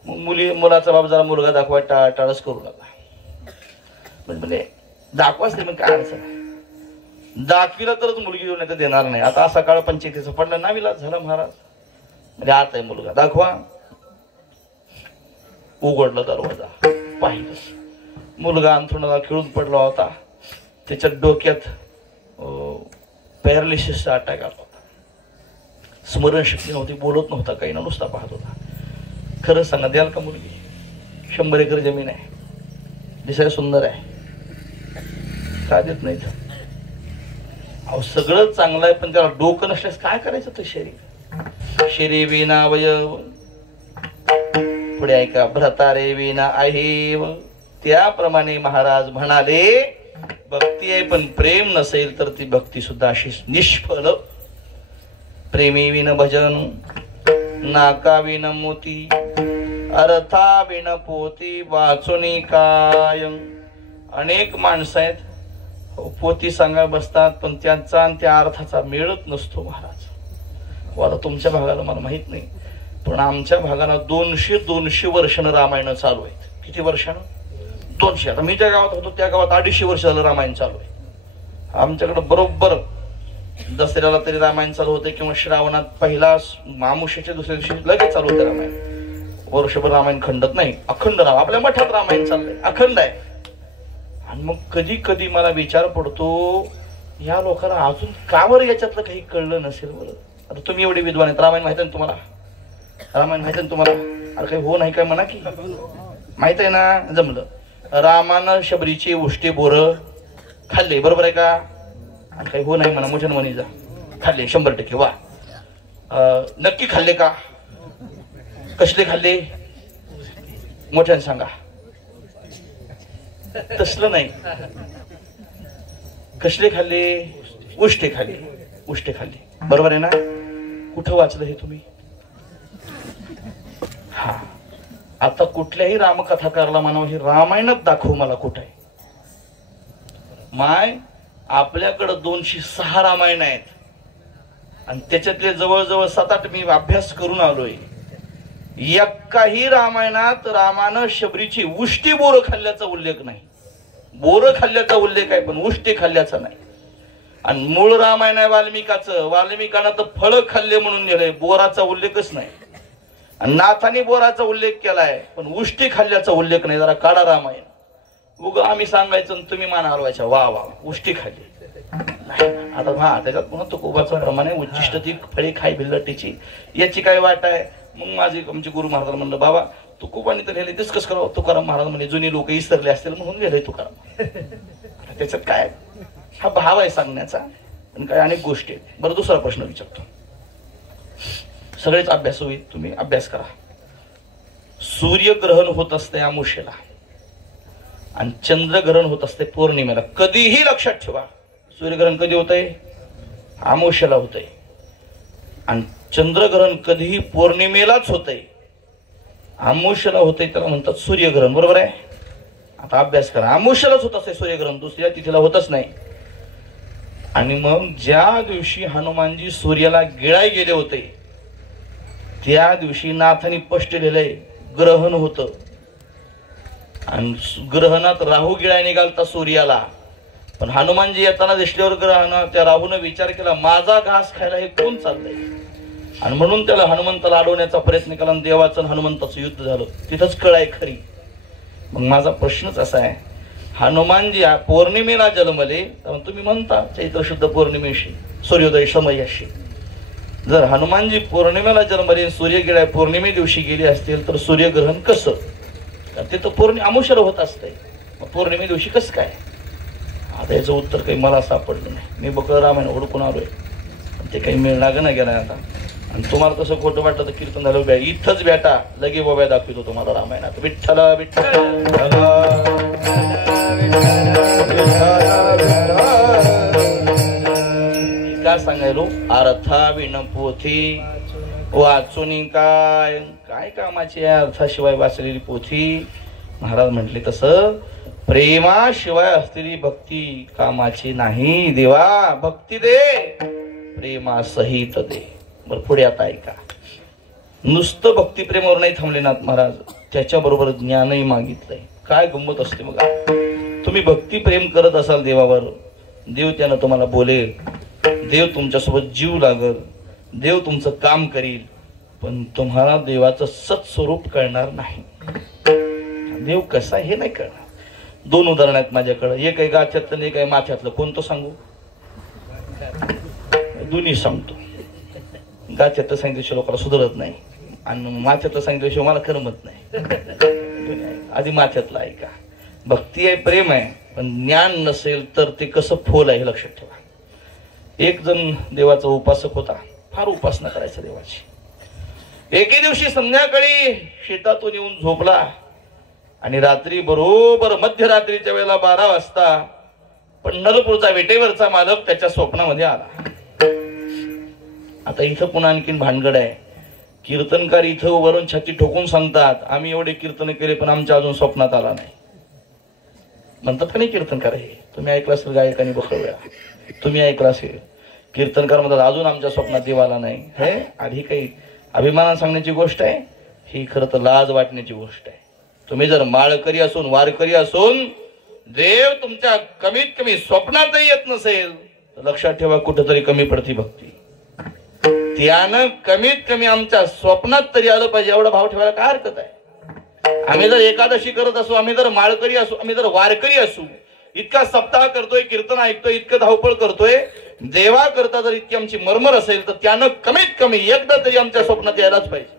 मग मुलाचा बाप जरा मुलगा दाखवा टाळस करू लागला. म्हणजे दाखवाच नाही. मग काय अडचण आहे. दाखविला तरच मुलगी येऊन नाही तर देणार नाही. आता सकाळ पंचायतीचं पडलं नाविलाज झाला महाराज. म्हणजे आता आहे मुलगा दाखवा. उघडला दरवाजा. पाहिलं मुलगा अंथरुणाला खिळून पडला होता. त्याच्या डोक्यात पॅरालिसिसचा अटॅक आला होता. स्मरणशक्ती नव्हती, बोलत नव्हता, काही ना नुसता पाहत होता. खरं सांगा द्याल का मुलगी? 100 एकर जमीन आहे, दिसायला सुंदर आहे, का देत नाहीत? अहो सगळं चांगलं आहे पण त्याला डोकं नसल्यास काय करायचं? ते शरीर विना अवयव. पुढे ऐका. भ्रतारे विना आहे. त्याप्रमाणे महाराज म्हणाले भक्ती आहे पण प्रेम नसेल तर ती भक्ती सुद्धा अशी निष्फळ. प्रेमी विन भजन नाका विन मोती अर्था विन पोती वाचुनी काय. अनेक माणसं आहेत पोती सांगा बसतात पण त्यांचा आणि त्या अर्थाचा मेळच नसतो महाराज. आता तुमच्या भागाला मला माहित नाही पण आमच्या भागाला 200 वर्षानं रामायण चालू आहेत. किती वर्षानं? 200. आता मी ज्या गावात होतो त्या गावात 250 वर्ष झालं रामायण चालू आहे. आमच्याकडे बरोबर दसऱ्याला तरी रामायण चालू होते किंवा श्रावणात पहिला मामुष्याच्या दुसऱ्या दिवशी लगेच चालू होते रामायण. वर्षभर रामायण खंडत नाही, अखंड राम. आपल्या मठात रामायण चाललंय, अखंड आहे. आणि मग कधी कधी मला विचार पडतो या लोकांना अजून का बरं याच्यातलं काही कळलं नसेल बरं. आता तुम्ही एवढे विद्वान आहेत, रामायण माहित आहे ना तुम्हाला? रामायण माहित आहे ना तुम्हाला? अरे काही हो नाही काय म्हणा की माहित आहे ना? जमलं. रामानं शबरीची उष्टी बोर खाल्ले, बरोबर आहे का? आणि काही हो नाही म्हणा, मोठ्यानं म्हणी जा. खाल्ले 100%. वा. नक्की खाल्ले का? कसले खाल्ले? मोठ्यानं सांगा. तसलं नाही. कसले खाल्ले? उष्टे खाल्ले. उष्टे खाल्ले, बरोबर आहे ना? कुठं वाचलं हे तुम्ही? हा. आता कुठल्याही रामकथाकारला म्हणावं हे रामायणात दाखव मला कुठं आहे. माय आपल्याकडं 206 रामायण आहेत आणि त्याच्यातले जवळजवळ 7-8 मी अभ्यास करून आलोय. एकाही रामायणात रामानं शबरीची उष्टी बोरं खाल्ल्याचा उल्लेख नाही. बोरं खाल्ल्याचा उल्लेख आहे पण उष्टी खाल्ल्याचा नाही. आणि मूळ रामायण आहे वाल्मिकाचं. वाल्मिकानं तर फळं खाल्ले म्हणून लिहिलंय, बोराचा उल्लेखच नाही. आणि नाथाने बोराचा उल्लेख केलाय पण उष्टी खाल्ल्याचा उल्लेख नाही. जरा काढा रामायण. उगा आम्ही सांगायचं आणि तुम्ही मान हलवायच्या, वा वा उष्टी खाल्ली. आता हा त्याच्यात पुन्हा तुकोबाचं प्रमाणे उच्चिष्ट ती फळी खाय भिल्लटीची. याची काय वाट आहे? मग माझे आमचे गुरु महाराज म्हणलं, बाबा तुकोबानी तर लिहिले तेच कसं करावं? तुकाराम महाराज म्हणे, जुनी लोक इसरले असतील म्हणून लिहिलंय तुकाराम. त्याच्यात काय, हा भाव आहे सांगण्याचा, आणि काय अनेक गोष्टी आहेत. बरं, दुसरा प्रश्न विचारतो, सगळेच अभ्यास होईल, तुम्ही अभ्यास करा. सूर्यग्रहण होत असते अमावस्येला आणि चंद्रग्रहण होत असते पौर्णिमेला. कधीही लक्षात ठेवा, सूर्यग्रहण कधी होतंय? अमावस्येला होतंय. आणि चंद्रग्रहण कधीही पौर्णिमेलाच होतंय. अमावस्येला होतंय त्याला म्हणतात सूर्यग्रहण, बरोबर आहे? आता अभ्यास करा, अमावस्येलाच होत असते सूर्यग्रहण, दुसऱ्या तिथीला होतच नाही. आणि मग ज्या दिवशी हनुमानजी सूर्याला गिळाय गेले होते त्या दिवशी नाथांनी स्पष्ट लिहिलंय ग्रहण होतं. आणि ग्रहणात राहू गिळाय निघालता सूर्याला, पण हनुमानजी येताना दिसल्यावर ग्रहण त्या राहून विचार केला, माझा घास खायला हे कोण चाललंय? आणि म्हणून त्याला हनुमंताला अडवण्याचा प्रयत्न केला आणि देवाचं हनुमंताचं युद्ध झालं. तिथंच कळाय खरी. मग माझा प्रश्नच असा आहे, हनुमानजी पौर्णिमेला जन्मले, तुम्ही म्हणता चैत्र शुद्ध पौर्णिमेशी सूर्योदय समयाशी, जर हनुमानजी पौर्णिमेला जन्मले, सूर्यगिळ्या पौर्णिमे दिवशी गेले असतील तर सूर्यग्रहण कसं? ते तर अमावस्येला होत असतंय, मग पौर्णिमे दिवशी कसं काय? आता याचं उत्तर काही मला सापडलं नाही. मी बकळ रामायण ओळखून आलोय, ते काही मिळणार ना गेलाय आता. आणि तुम्हाला तसं खोटं वाटलं तर कीर्तन झालं, इथंच बेटा लगे बाबा दाखवतो तुम्हाला रामायणात. विठ्ठल विठ्ठल काय सांगायलो, अर्था विण पोथी वाचून काय काय कामाची आहे अर्थाशिवाय वाचलेली पोथी. महाराज म्हटले तसं प्रेमाशिवाय असलेली भक्ती कामाची नाही. देवा भक्ती दे, प्रेमासहित दे. बरं, पुढे आता ऐका, नुसतं भक्तिप्रेमावर नाही थांबले नाथ महाराज, त्याच्याबरोबर ज्ञानही मागितलंय. काय गंमत असते बघा, तुम्ही भक्तिप्रेम करत असाल देवावर, देव त्यानं तुम्हाला बोलेल, देव तुमच्यासोबत जीव लागल, देव तुमचं काम करील, पण तुम्हाला देवाचं सत्स्वरूप कळणार नाही. देव कसा हे नाही कळणार. दोन उदाहरण आहेत माझ्याकडे, एक आहे गाथ्यातलं, एक आहे माथ्यातलं. कोणतं सांगू? दोन्ही सांगतो. गाथ्यातलं सांगितल्याशिवाय लोकांना सुधारत नाही आणि माथ्यातलं सांगितल्याशिवाय मला करमत नाही. आधी माथ्यातलं ऐका. भक्ती आहे, प्रेम आहे, पण ज्ञान नसेल तर ते कसं फोल आहे हे लक्षात ठेवा. एक जण देवाचा उपासक होता, फार उपासना करायचा देवाची. एके दिवशी संध्याकाळी शेतातून येऊन झोपला आणि रात्री बरोबर मध्यरात्रीच्या वेळेला 12 वाजता पंढरपूरचा विटेवरचा मालक त्याच्या स्वप्नामध्ये आला. आता इथं पुन्हा आणखीन भानगड आहे. कीर्तनकार इथं वरून छाती ठोकून सांगतात, आम्ही एवढे कीर्तन केले पण आमच्या अजून स्वप्नात आला नाही. म्हणतात का नाही कीर्तनकार? हे तुम्ही ऐकलं असेल, गायकांनी बखळ वेळा तुम्ही ऐकलं असेल. कीर्तनकार म्हणतात अजून आमच्या स्वप्नात देव आला नाही. हे आधी काही अभिमानाने सांगण्याची गोष्ट आहे, ही खरं तर लाज वाटण्याची गोष्ट आहे. तुम्ही जर माळकरी असून वारकरी असून देव तुमच्या कमीत कमी स्वप्नातही येत नसेल तर लक्षात ठेवा, कुठंतरी कमी पडती भक्ती. त्यानं कमीत कमी आमच्या स्वप्नात तरी आलं पाहिजे, एवढा भाव ठेवायला काय हरकत आहे? आम्ही जर एकादशी करत असू, आम्ही जर माळकरी असू, आम्ही जर वारकरी असू, इतका सप्ताह करतोय, कीर्तन ऐकतोय, इतकं धावपळ करतोय, देवा करता जर इतकी आमची मरमर असेल तर त्यानं कमीत कमी एकदा तरी आमच्या स्वप्नात यायलाच पाहिजे.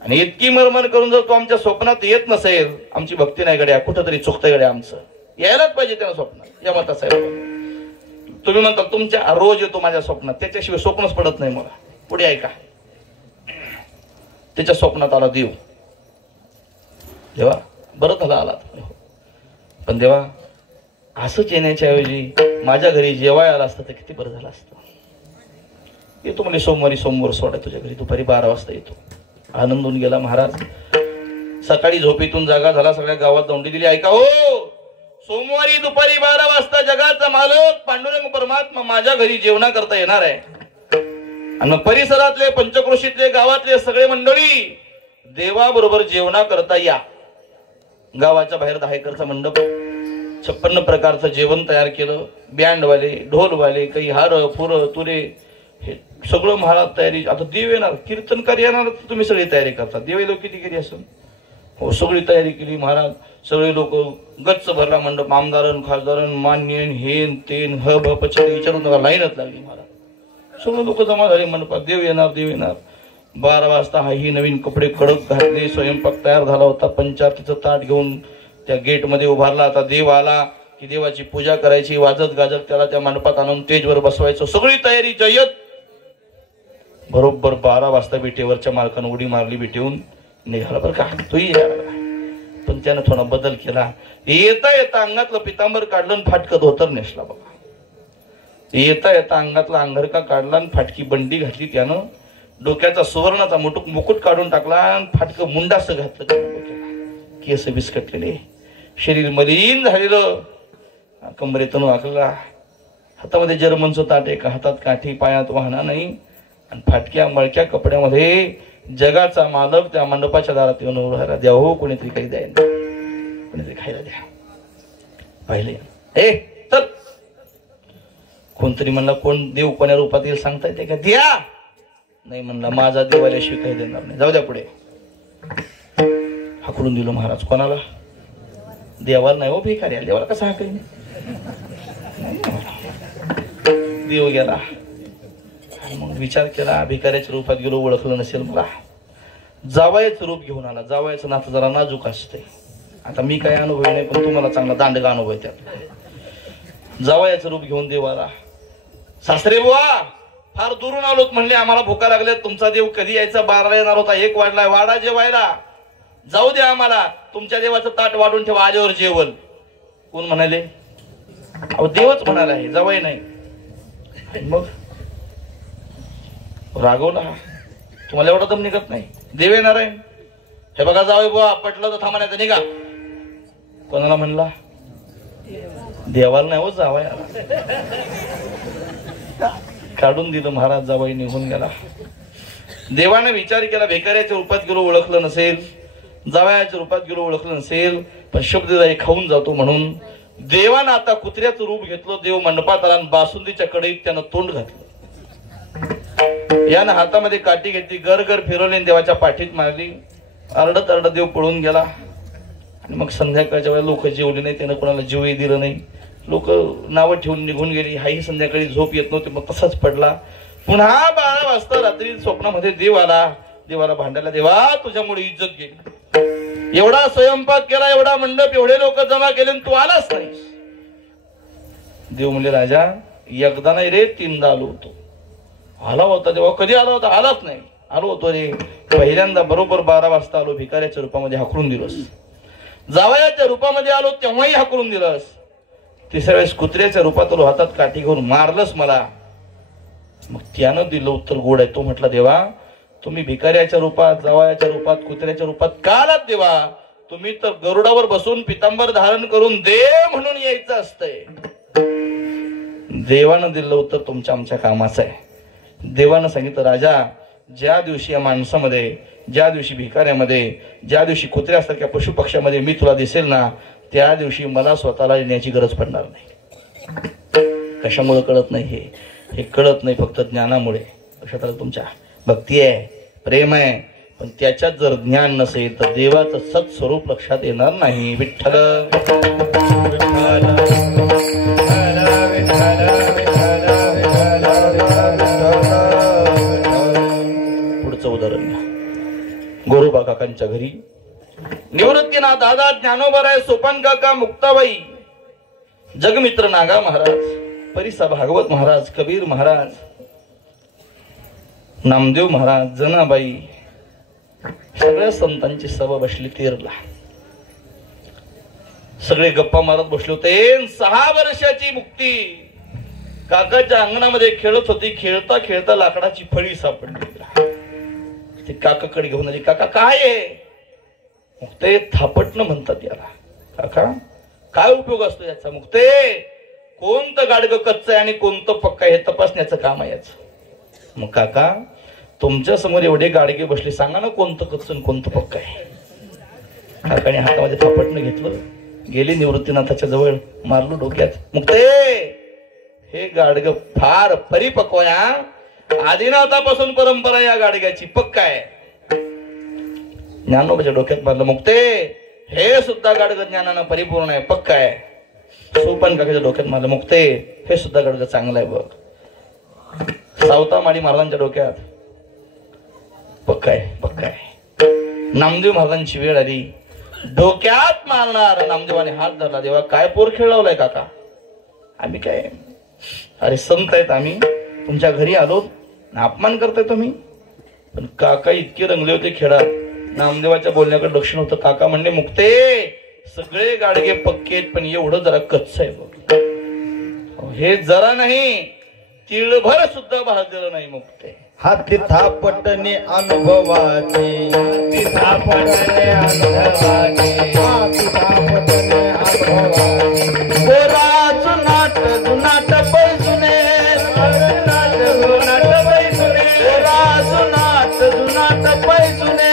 आणि इतकी मरमर करून जर तो आमच्या स्वप्नात येत नसेल, आमची भक्ती नाही गड्या, कुठंतरी चुकतंय गड्या, आमचं यायलाच पाहिजे त्यानं स्वप्नात. या मतात साहेब तुम्ही म्हणता तुमच्या रोज येतो माझ्या स्वप्नात, त्याच्याशिवाय स्वप्नच पडत नाही मला. पुढे ऐका, त्याच्या स्वप्नात आला देव. देवा बरं झालं आलात, पण देवा असंच येण्याच्या ऐवजी माझ्या घरी जेवाय आला असतं तर किती बरं झालं असतं. येतो म्हणजे सोमवार सोडा तुझ्या घरी, दुपारी 12 वाजता येतो. आनंदून गेला महाराज. सकाळी झोपेतून जागा झाला, सगळ्या गावात दौंडी दिली. ऐका हो, सोमवारी दुपारी 12 वाजता जगाचा मालक पांडुरंग परमात्मा माझ्या घरी जेवणा करता येणार आहे. आणि परिसरातले, पंचक्रोशीतले, गावातले सगळे मंडळी देवाबरोबर जेवणा करता या. गावाच्या बाहेर 10 एकरचा मंडप, 56 प्रकारचं जेवण तयार केलं. बँडवाले, ढोलवाले, काही हार फुर तुरे, हे सगळं महाराज तयारी. आता देव येणार, कीर्तनकार येणार, तुम्ही सगळी तयारी करता. देव लोक किती केली असं? हो, सगळी तयारी केली महाराज. सगळे लोक गच्च भरला मंडप. आमदारन, खासदारन, मान्यन, हेन तेन ह भ पचडी विचारून लाईनच लागली महाराज. सगळे लोक जमा झाले मंडपात. देव येणार, देव येणार. 12 वाजता हाही नवीन कपडे कडक घातले, स्वयंपाक तयार झाला होता. पंचारतीचं ताट घेऊन त्या गेट मध्ये उभारला. आता देव आला की देवाची पूजा करायची, वाजत गाजत त्याला त्या मंडपात आणून स्टेजवर बसवायचं, सगळी तयारी जयत. बरोबर 12 वाजता विटेवरच्या मालकानं उडी मारली, विटेहून निघाला बरं का. तोही पण त्यानं थोडा बदल केला. येता येता अंगातलं पितांबर काढलं आणि फाटकं धोतर नेसला बघा. येता येता अंगातला अंगरका काढला आणि फाटकी बंडी घातली. त्यानं डोक्याचा सुवर्णाचा मुकुट काढून टाकला आणि फाटकं मुंडास घातलं त्यानं डोक्याला. केस बिस्कटलेले, शरीर मलिन झालेलं, कंबरेतून वाकला. हातामध्ये जर्मनचं ताट, एका हातात काठी, पायात वाहना नाही, आणि फाटक्या मळक्या कपड्यामध्ये जगाचा मालक त्या मंडपाच्या दारात येऊन उभा राहिला. द्या हो, कोणीतरी काही द्यायला, कोणीतरी खायला द्या. पाहिले ए चल. कोणतरी म्हणला कोण देव कोण्या रूपात येईल सांगता येते का? द्या. नाही म्हणला माझा देव आल्याशिवाय काही देणार नाही, जाऊ द्या पुढे. हाकलून दिलो महाराज. कोणाला? देवाला नाही हो, भिकाऱ्याला. देवाला कसा हाकल? देव गेला. मग विचार केला, भिकाऱ्याच्या रूपात गेलो, ओळखलं नसेल मला. जावयाचं रूप घेऊन आला. जावयाचं नातं जरा नाजूक असते. आता मी काय अनुभव नाही, पण तुम्हाला चांगला दांडगा अनुभव आहे त्यात. जावयाचं रूप घेऊन देव आला. सासरे बुवा फार दुरून आलोत म्हणले, आम्हाला भुका लागल्या, तुमचा देव कधी यायचा? 12 येणार होता, 1 वाढलाय, वाडा जेवायला. जाऊ द्या आम्हाला, तुमच्या देवाचं ताट वाढून ठेवा, आल्यावर जेवल. कोण म्हणाले? अहो देवच म्हणाला आहे, जावई नाही. मग रागवला. तुम्हाला एवढा दम निघत नाही? देव येणार आहे, हे बघा जावई बुवा, पटलं तर थांबण्याचं निघा. कोणाला म्हणला? देवाला नाही हो, जावयाला. काढून दिलं महाराज. जावई निघून गेला. देवाने विचार केला, भिकाऱ्याच्या रूपात गेलो, ओळखलं नसेल, जावयाच्या रूपात गेलो, ओळखलं नसेल, पण शब्द खाऊन जातो म्हणून देवानं आता कुत्र्याचं रूप घेतलं. देव मंडपात आला, बासुंदीच्या कढईत त्यानं तोंड घातलं. यानं हातामध्ये काठी घेतली, गर फिरवली, देवाच्या पाठीत मारली. आरडत आरडत देव पळून गेला. आणि मग संध्याकाळच्या वेळेला लोक जेवली नाही, त्यानं कोणाला जेवही दिलं नाही. लोक नावं ठेवून निघून गेली. हाही संध्याकाळी झोप येत नव्हती, मग तसाच पडला. पुन्हा 12 वाजता रात्री स्वप्नामध्ये देव आला. देवाला भांडायला, देवा तुझ्यामुळे इज्जत गेली, एवढा स्वयंपाक केला, एवढा मंडप, एवढे लोक जमा केले, तू आलाच नाही. देव म्हणले, राजा एकदा नाही रे, 3दा आलो होतो. आला होता तेव्हा? कधी आला होता? आलाच नाही. आलो होतो रे, पहिल्यांदा बरोबर 12 वाजता आलो, भिकाऱ्याच्या रूपामध्ये हाकलून दिलंस. जावयाच्या रूपामध्ये आलो, तेव्हाही हाकलून दिलंस. 3ऱ्या वेळेस कुत्र्याच्या रूपात आलो, हातात काठी घेऊन मारलंस मला. मग त्यानं दिलं उत्तर गोड आहे. तो म्हटला, देवा तुम्ही भिकाऱ्याच्या रूपात, जावयाच्या रूपात, कुत्र्याच्या रूपात का आलात देवा? तुम्ही तर गरुडावर बसून पितांबर धारण करून देव म्हणून यायचं असतंय. देवानं दिलं उत्तर तुमच्या आमच्या कामाचं आहे. देवानं सांगितलं, राजा ज्या दिवशी या माणसामध्ये, ज्या दिवशी भिकाऱ्यामध्ये, ज्या दिवशी कुत्र्यासारख्या पशु पक्ष्यामध्ये मी तुला दिसेल ना, त्या दिवशी मला स्वतःला येण्याची गरज पडणार नाही. कशामुळे कळत नाही? हे कळत नाही फक्त ज्ञानामुळे. लक्षात तुमच्या भक्ती आहे, प्रेम आहे, पण त्याच्यात जर ज्ञान नसेल तर देवाचं सत्स्वरूप लक्षात येणार नाही. विठ्ठल पुढचं उदाहरण घ्या. गोरोबा काकांच्या घरी निवृत्तीनाथ दादा, ज्ञानोबराय, सोपान काका, मुक्ताबाई, जगमित्र नागा महाराज, परिसा भागवत महाराज, कबीर महाराज, नामदेव महाराज, जनाबाई, सगळ्या संतांची सभा बसली तेरला. सगळे गप्पा मारत बसले होते. 6 वर्षाची मुक्ती काकाच्या अंगणामध्ये खेळत होती. खेळता खेळता लाकडाची फळी सापडली. ते काकाकडे घेऊन आली. काका काय आहे? मुक्ते थापटणं म्हणतात याला. काका काय उपयोग असतो याचा? मुक्ते कोणतं गाडगं कच्चं आहे आणि कोणतं पक्का आहे हे तपासण्याचं काम आहे याचं. मग काका तुमच्या समोर एवढे गाडगे बसले, सांगा ना कोणतं कच्चं आणि कोणतं पक्का आहे. काकाने हातामध्ये थापटणं घेतलं, गेली निवृत्तीनाथाच्या जवळ, मारलो डोक्यात. मुक्ते हे गाडग फार परिपक्व आहे, आदिनाथापासून परंपरा या गाडग्याची, पक्का आहे. ज्ञानोबाच्या डोक्यात मारलं. मुक्ते हे सुद्धा गाडग ज्ञानानं परिपूर्ण आहे, पक्का आहे. सोपान काकाच्या डोक्यात मारलं. मुक्ते हे सुद्धा गाडग चांगलं आहे बघ. सावता माडी महाराजांच्या डोक्यात पक्काय पक्काय. नामदेव महाराजांची वेळ आली, डोक्यात मारणार. नामदेवाने हात धरला, देवा काय पोर खेळवलाय काका? आम्ही काय, अरे संत आहेत आम्ही, तुमच्या घरी आलो, अपमान करताय तुम्ही? पण काका इतके रंगले होते खेळात, नामदेवाच्या बोलण्याकडे लक्ष नव्हतं. काका म्हणले, मुक्ते सगळे गाडगे पक्के आहेत, पण एवढं जरा कच्च आहे बघ. हे जरा नाही, तिळभर सुद्धा भाजलेलं नाही मुक्ते. हाती थापटणे अनुभवाचे, हाती थापटणे अनुभवाचे, हाती थापटणे अनुभवाचे. गोरा जुनाट जुनाट पैजुने, जुनाट जुनाट पैजुने, गोरा जुनाट जुनाट पैजुने,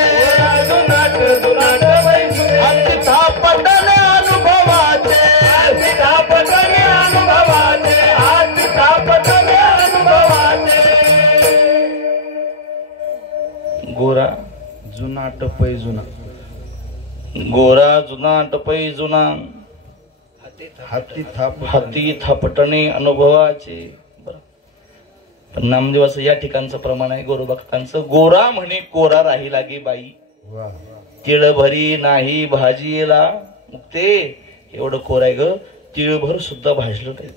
जुनाट जुनाट पैजुने. हाती थापटणे अनुभवाचे, हाती थापटणे अनुभवाचे, हाती थापटणे अनुभवाचे. गोरा जुनाट पैजुना, गोरा जुनाट पैजुना, हाती थापटणे अनुभवाचे. पण नामदेवाचं या ठिकाणचं प्रमाण आहे गोरोबाकांचं. गोरा म्हणे कोरा राही लागे बाई, तिळभरी नाही भाजीला. मुक्ते एवढं कोर आहे ग, तिळभर सुद्धा भाजलं नाही.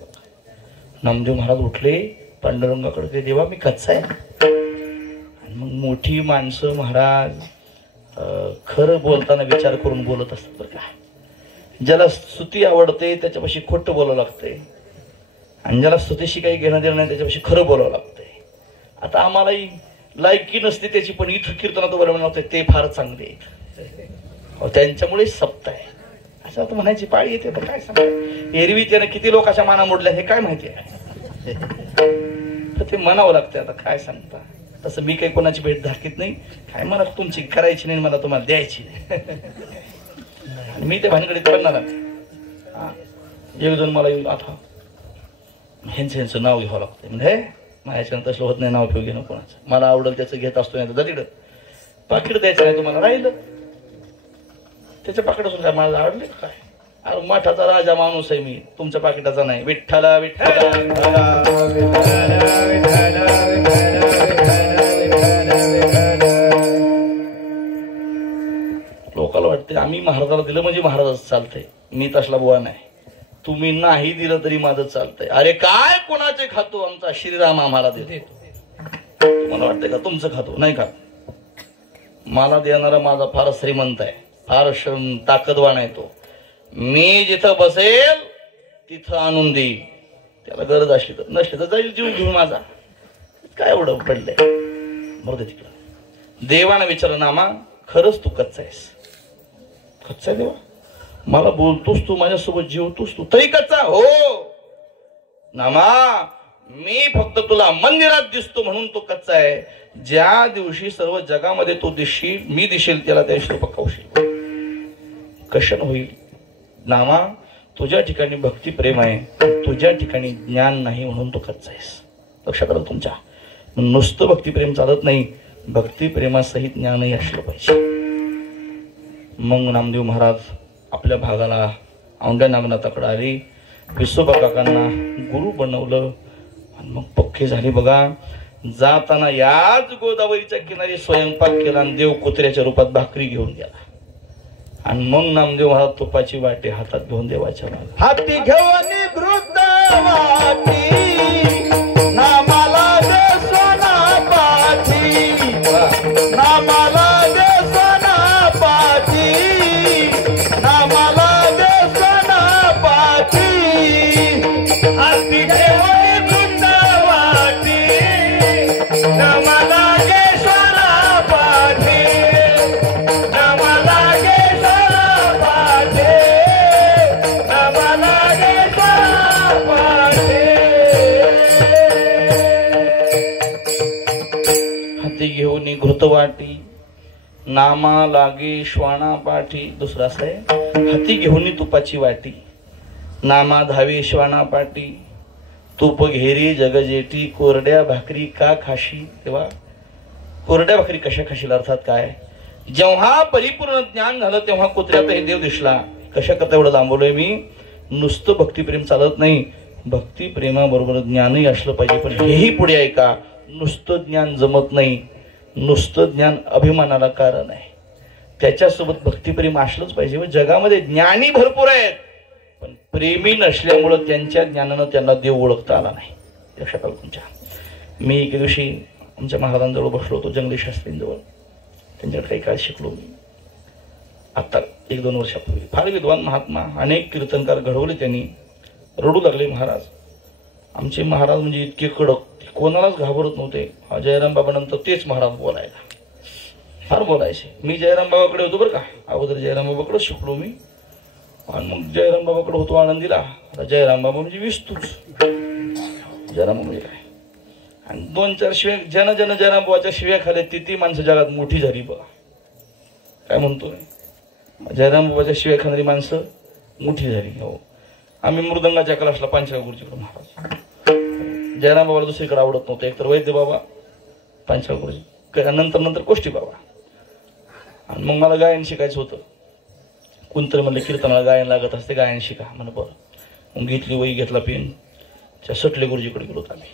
नामदेव महाराज उठले, पांडुरंगाकडे गेले, देवा मी कच्चा आहे. मग मोठी माणसं महाराज खरं बोलताना विचार करून बोलत असतात बरं का. ज्याला स्तुती आवडते त्याच्यापाशी खोटं बोलावं लागतंय, आणि ज्याला स्तुतीशी काही घेणं देणं नाही त्याच्यापाशी खरं बोलावं लागतंय. आता आम्हालाही लायकी नसते त्याची, पण इथं कीर्तनात बोलावं नव्हते ते फार चांगले आहेत, त्यांच्यामुळे सप्त आहे असं आता म्हणायची पाळी येते. तर काय सांगता, एरवी त्याने किती लोकांच्या माना मोडल्या हे काय माहिती आहे, तर ते म्हणावं लागतं. आता काय सांगता, तसं मी काही कोणाची भेट दाखवत नाही. काय मला तुमची करायची नाही, मला तुम्हाला द्यायची नाही. मी त्या भानगडीत पडणार एक दोन मला येऊन आता ह्यांचं नाव घ्यावं लागतं. म्हणजे माझ्याच्यानं तसलं होत नाही, नाव घेऊ घेणं कोणाचं. मला आवडेल त्याचं घेत असतो, नाही तर तिकडं पाकिट द्यायचं नाही तुम्हाला, राहिलं त्याच्या पाकिट असून काय मला आवडले काय? अरे मठाचा राजा माणूस आहे मी, तुमच्या पाकिटाचा नाही. विठ्ठला विठ्ठला लोकांना वाटते आम्ही महाराजाला दिलं म्हणजे महाराजाचं चालतंय. मी तसला बुवा नाही, तुम्ही नाही दिलं तरी माझं चालतंय. अरे काय कोणाचे खातो, आमचा श्रीराम आम्हाला देतो. तुम्हाला वाटतंय का तुमचं खातो? नाही का, मला देणारा माझा फार श्रीमंत आहे, फार ताकदवान आहे तो. मी जिथं बसेल तिथं आणून देईल, त्याला गरज असली तर, नसली तर जाईल जीव घेऊन माझा. काय एवढं पडलंय, बरं तिकडं. देवानं विचारलं, नामा खरंच तू कच्चा आहेस? कच्चा देवा, मला बोलतोस तू, माझ्यासोबत जीवतोस तू, तरी कच्चा? हो नामा, मी फक्त तुला मंदिरात दिसतो म्हणून तो कच्चा आहे. ज्या दिवशी सर्व जगामध्ये तो दिसशील, मी दिसेल त्याला, त्या दिवशी पकावशील. कशानं होईल? नामा, तुझ्या ठिकाणी भक्ती प्रेम आहे, तुझ्या ठिकाणी ज्ञान नाही म्हणून तो कच्चा आहेस. लक्षात आलं तुमच्या? नुसतं भक्तिप्रेम चालत नाही, भक्तिप्रेमासहित ज्ञानही असलं पाहिजे. मग नामदेव महाराज आपल्या भागाला औंढ्या नागनाथाकडे आले, विसोबा काकांना गुरु बनवलं, आणि मग पक्के झाले. बघा, जाताना याच गोदावरीच्या किनारी स्वयंपाक केला, आणि देव कुत्र्याच्या रूपात भाकरी घेऊन गेला. आणि मग नामदेव महाराज तुपाची वाटी हातात घेऊन देवाच्या मागे, हाती घेऊन घृत वाटी, नामाला दे सोना पाठी, नामाला दे सोना पाठी, नामाला दे सोना पाठी. हाती घेऊन घृत वाटी, नामाला दे सोना पाठी, नामाला दे सोना पाठी, नामाला दे सोना पाठी. हाती घेऊन घृतवाटी, नामा लागे श्वाना पाठी. दुसरा असं आहे, हाती घेऊन तुपाची वाटी, नामा धावे श्वाना पाठी, तूप घेरी जगजेटी, कोरड्या भाकरी का खाशी. तेव्हा कोरड्या भाकरी कशा खाशील, अर्थात काय, जेव्हा परिपूर्ण ज्ञान झालं तेव्हा कुत्र्यात हे देव दिसला. कशा करता एवढं लांबवलंय मी? नुसतं भक्तिप्रेम चालत नाही, भक्तिप्रेमाबरोबर ज्ञानही असलं पाहिजे. पण हेही पुढे आहे का, नुसतं ज्ञान जमत नाही, नुसतं ज्ञान अभिमानाला कारण आहे, त्याच्यासोबत भक्तिप्रेम असलंच पाहिजे. व जगामध्ये ज्ञानी भरपूर आहेत, पण प्रेमी नसल्यामुळं त्यांच्या ज्ञानानं त्यांना देव ओळखता आला नाही. लक्षात आलं तुमच्या. मी एके दिवशी आमच्या महाराजांजवळ बसलो होतो, जंगली शास्त्रींजवळ. त्यांच्याकडे काही काळ शिकलो मी. आत्ता 1-2 वर्षापूर्वी. फार विद्वान महात्मा, अनेक कीर्तनकार घडवले त्यांनी. रडू लागले महाराज. आमचे महाराज म्हणजे इतके कडक, कोणालाच घाबरत नव्हते. जयराम बाबा नंतर तेच महाराज बोलायला, फार बोलायचे. मी जयराम बाबाकडे होतो बरं का, अगोदर जयराम बाबाकडे शिकलो मी, आणि मग जयराम बाबाकडे होतो आनंदीला. आता जयराम बाबा म्हणजे विस्तूच, जयराम म्हणजे काय. आणि 2-4 शिव्या जन जयराम बाबाच्या शिव्या खाल्या, ती माणसं जगात मोठी झाली बघा. काय म्हणतो जयराम बाबाच्या शिव्या खाणारी माणसं मोठी झाली. हो, आम्ही मृदंगाच्या क्लासला पांचाळ गुरुजीकडे महाराज. जयराम बाबाला दुसरीकडे आवडत नव्हतं. एकतर वैद्य बाबा, पांचाळ गुरुजी, नंतर कोष्टी बाबा. आणि मग मला गायन शिकायचं होतं. कोणतरी म्हणलं कीर्तनाला गायन लागत असते, गायन शिका. म्हणलं बरं. मग घेतली वही, घेतला पेन, त्या सटले गुरुजीकडे गेलो होतो आम्ही.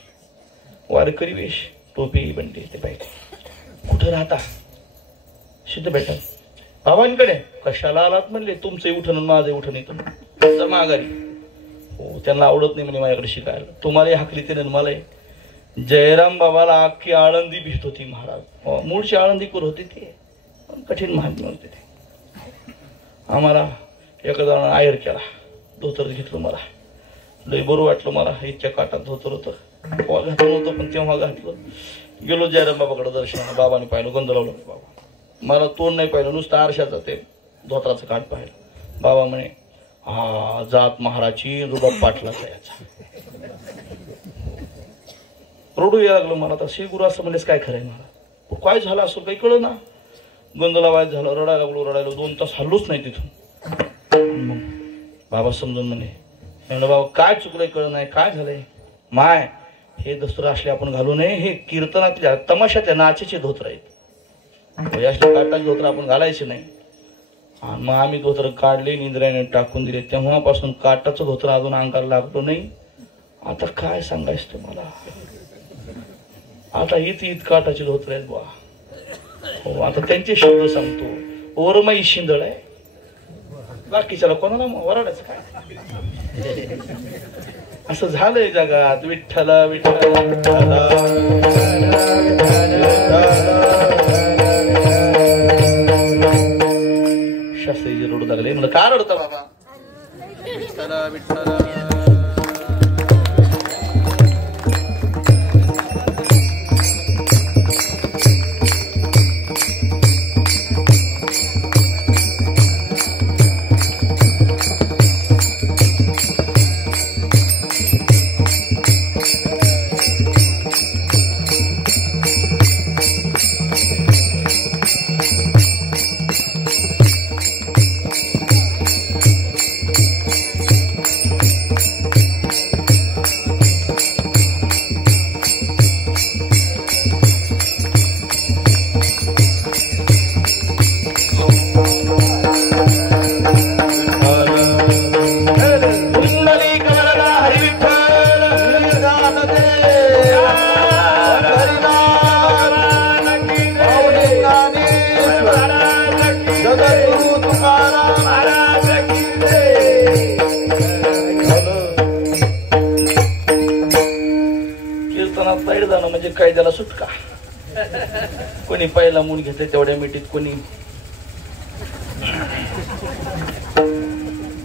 वारकरी वेश, टोपी बंडी ते पाहिजे. कुठं राहता? सिद्ध भेटा बाबांकडे. कशाला आलात म्हणले? तुमचं उठण माझं उठण येतं माघारी. हो, त्यांना आवडत नाही म्हणे माझ्याकडे शिकायला. तुम्हाला हाकली ते मला. जयराम बाबाला अख्खी आळंदी भेट होती महाराज. मूळची आळंदीकर होते ते, कठीण महात्मा होते ते. आम्हाला एका जणांना आयर केला, धोतर घेतलं. मला लय बरं वाटलं. मला इतक्या काटात धोतर होतं, तेव्हा घातलं नव्हतं पण तेव्हा घातलं. गेलो जयराम बाबाकडे दर्शनाला. बाबाने पाहिलं, गंध लावलं. बाबा मला तोंड नाही पाहिलं, नुसतं आरशाचं ते धोत्राचं काठ पाहिलं. बाबा म्हणे हा जात महाराची रुबाब पाटलाचा याचा. रडू यायला लागलं मला. तर श्री गुरु असं म्हणलेच काय खरंय मला, काय झालं असं काही कळलं ना. गंधला वाईट झालं, रडायला लागलो. 2 तास हल्लोच नाही तिथून. मग बाबा समजून म्हणले बाबा काय चुकलंय, कळलं नाही, काय झालंय. माय हे दसरा असले आपण घालू नये, हे कीर्तनातल्या तमाशातल्या नाचेचे धोत्र आहेत. असले काटाचे धोत्र आपण घालायचे नाही. आणि मग आम्ही धोत्र काढले, निंद्राने टाकून दिले. तेव्हापासून काटाचं धोत्र अजून अंगाला लागलो नाही. आता काय सांगायचं तुम्हाला, आता इत काटाचे धोत्र आहेत बा. हो, आता त्यांचे शब्द सांगतो. ओरमाई शिंदळ आहे, बाकीच्याला कोणाला वराडायचं काय. असं झालंय जगात. विठ्ठला विठ्ठला विठ्ठला. शास्त्रीजी रडू लागले. म्हणलं का रडता बाबा? विठ्ठला विठ्ठला. म्हणजे काय त्याला सुटका. कोणी पहिला मूल घेतले तेवढ्या मिठीत, कोणी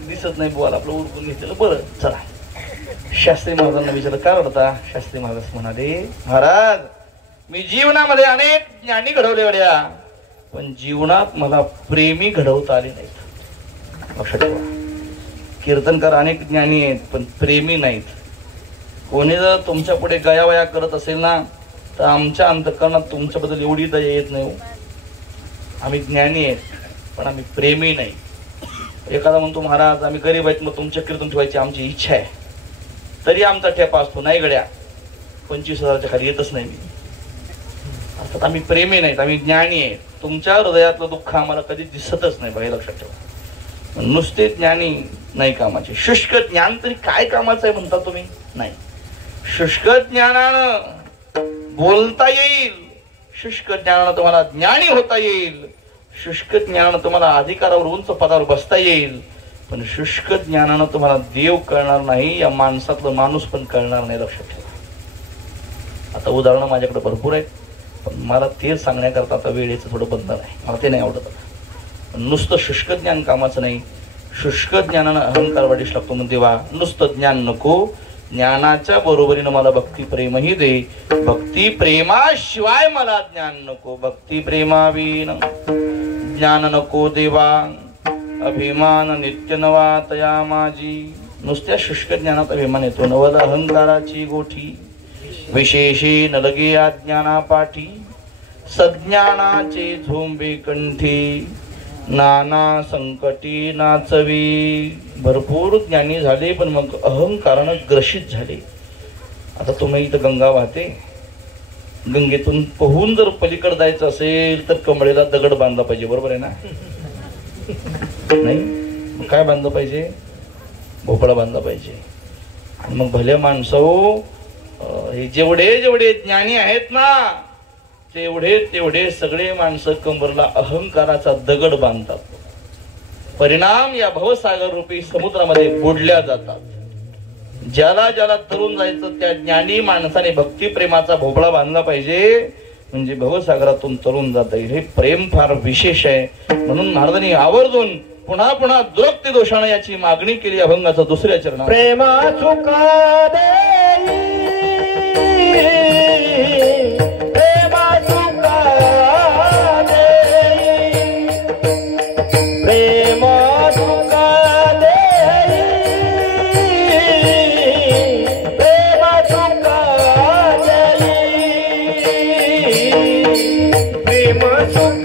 दिसत नाही बुवाला आपलं उरकून घेतलेलं बरं. चला शास्त्री महाराजांना विचारलं का रडता. शास्त्री महाराज म्हणाले महाराज मी जीवनामध्ये अनेक ज्ञानी घडवले वड्या, पण जीवनात मला प्रेमी घडवता आले नाहीत. लक्षात ठेवा, कीर्तनकार अनेक ज्ञानी आहेत पण प्रेमी नाहीत. कोणी जर तुमच्या पुढे गयावया करत असेल ना तर आमच्या अंतःकरणात तुमच्याबद्दल एवढी दया येत नाही. आम्ही ज्ञानी आहेत पण आम्ही प्रेमी नाही. एखादा म्हणतो महाराज आम्ही गरीब आहेत मग तुमच्या कीर्तन ठेवायची आमची इच्छा आहे, तरी आमचा ठेपा असतो नाही गड्या 25,000च्या खाली येतच नाही मी. अर्थात आम्ही प्रेमी नाहीत, आम्ही ज्ञानी आहेत. तुमच्या हृदयातलं दुःख आम्हाला कधी दिसतच नाही. बाहेर लक्षात ठेवा. नुसते ज्ञानी नाही कामाचे. शुष्क ज्ञान तरी काय कामाचं आहे म्हणता तुम्ही? नाही. शुष्क ज्ञानानं बोलता येईल, शुष्क ज्ञानानं तुम्हाला ज्ञानी होता येईल, शुष्क ज्ञानानं तुम्हाला अधिकारावर उंच पदावर बसता येईल, पण शुष्क ज्ञानानं तुम्हाला देव कळणार नाही, या माणसातलं माणूस पण कळणार नाही. लक्षात ठेवा. आता उदाहरणं माझ्याकडे भरपूर आहेत, पण मला ते सांगण्याकरता आता वेळेचं थोडं बंधन आहे, मला ते नाही आवडत. नुसतं शुष्क ज्ञान कामाचं नाही, शुष्क ज्ञानानं अहंकार वाढीस लागतो. मग देवा नुसतं ज्ञान नको, ज्ञानाच्या बरोबरीनं मला भक्ती प्रेमही दे. भक्ती प्रेमाशिवाय मला ज्ञान नको, भक्ती प्रेमाविन ज्ञान नको देवा. अभिमान नित्य नवा तया माझी. नुसत्या शुष्क ज्ञानात अभिमान येतो. नवल अहंकाराची गोठी विशेषे न लगे अज्ञाना पाठी. सज्ञानाचे झोंबे कंठी नाना संकटी नाचवी. भरपूर ज्ञानी झाले पण मग अहंकारानं ग्रसित झाले. आता तुम्ही इथं गंगा वाहते, गंगेतून पोहून जर पलीकडे जायचं असेल तर कमळेला दगड बांधला पाहिजे, बरोबर आहे ना? नाही, काय बांधलं पाहिजे? भोपळा बांधला पाहिजे. आणि मग भले माणसं हे जेवढे जेवढे ज्ञानी आहेत ना, तेवढे सगळे माणसं कंबरला अहंकाराचा दगड बांधतात. परिणाम या भवसागर रूपी समुद्रामध्ये बुडल्या जातात. ज्याला ज्याला तरुण जायचं त्या ज्ञानी माणसाने भक्ती प्रेमाचा भोपळा बांधला पाहिजे, म्हणजे भवसागरातून तरुण जाता येईल. हे प्रेम फार विशेष आहे. म्हणून महाराजांनी आवर्जून पुन्हा पुन्हा दुरक्ती दोषानं याची मागणी केली अभंगाचं दुसऱ्या चरणात. प्रेमा चुका देई, प्रेमा चुका देई, प्रेमा चुका देई, प्रेमा चुका देई, प्रेम सुख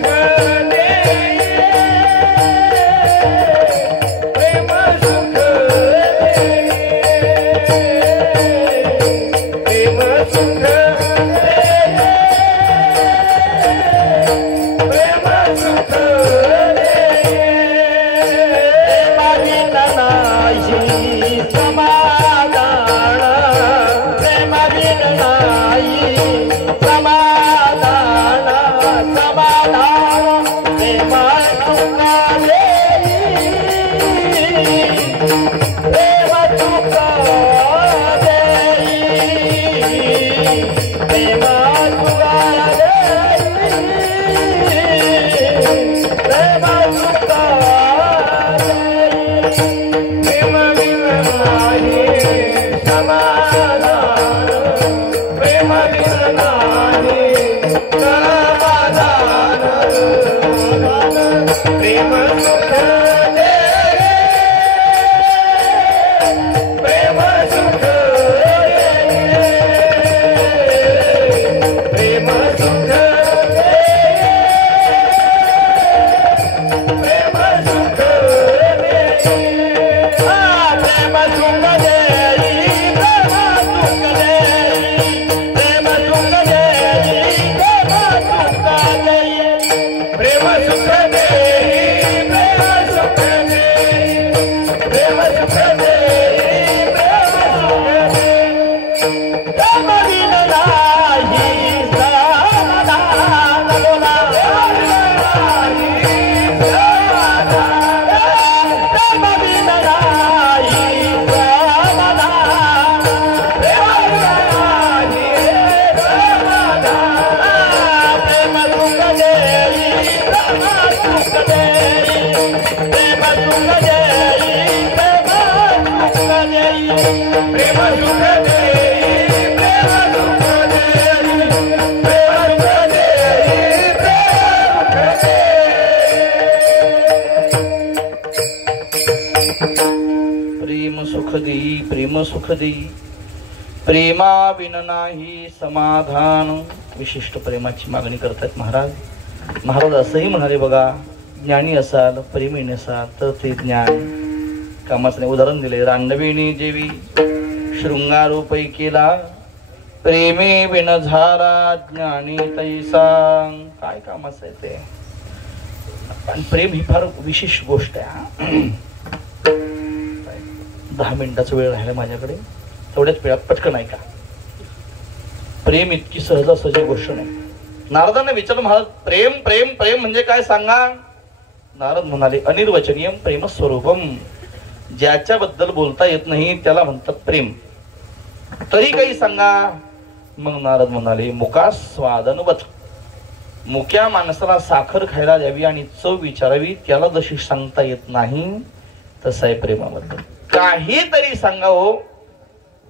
सुख देई. प्रेमा बिन नाही समाधान. विशिष्ट प्रेमाची मागणी करतात महाराज. महाराज असंही म्हणाले बघा, ज्ञानी असाल प्रेमी नसाल तर ते ज्ञान कामाचं नाही. उदाहरण दिले, रांडविणी जेवी शृंगारोपै केला, प्रेमे बिन झाला ज्ञानी तैसा. काय कामाचं आहे ते? आणि प्रेम ही फार विशेष गोष्ट आहे. 10 मिनिटाचा वेळ राहिला माझ्याकडे, तेवढ्याच वेळात पटकन ऐका. प्रेम इतकी सहजासहजी गोष्ट नाही. नारदांना विचारलं, महाराज प्रेम प्रेम प्रेम म्हणजे काय सांगा. नारद म्हणाले, अनिर्वचनीयम प्रेम स्वरूपम. ज्याच्याबद्दल बोलता येत नाही त्याला म्हणतात प्रेम. तरी काही सांगा. मग नारद म्हणाले, मुखास्वादनवत. मुक्या माणसाला साखर खायला द्यावी आणि चव विचारावी, त्याला जशी सांगता येत नाही तसं आहे प्रेमाबद्दल. काहीतरी सांगावं.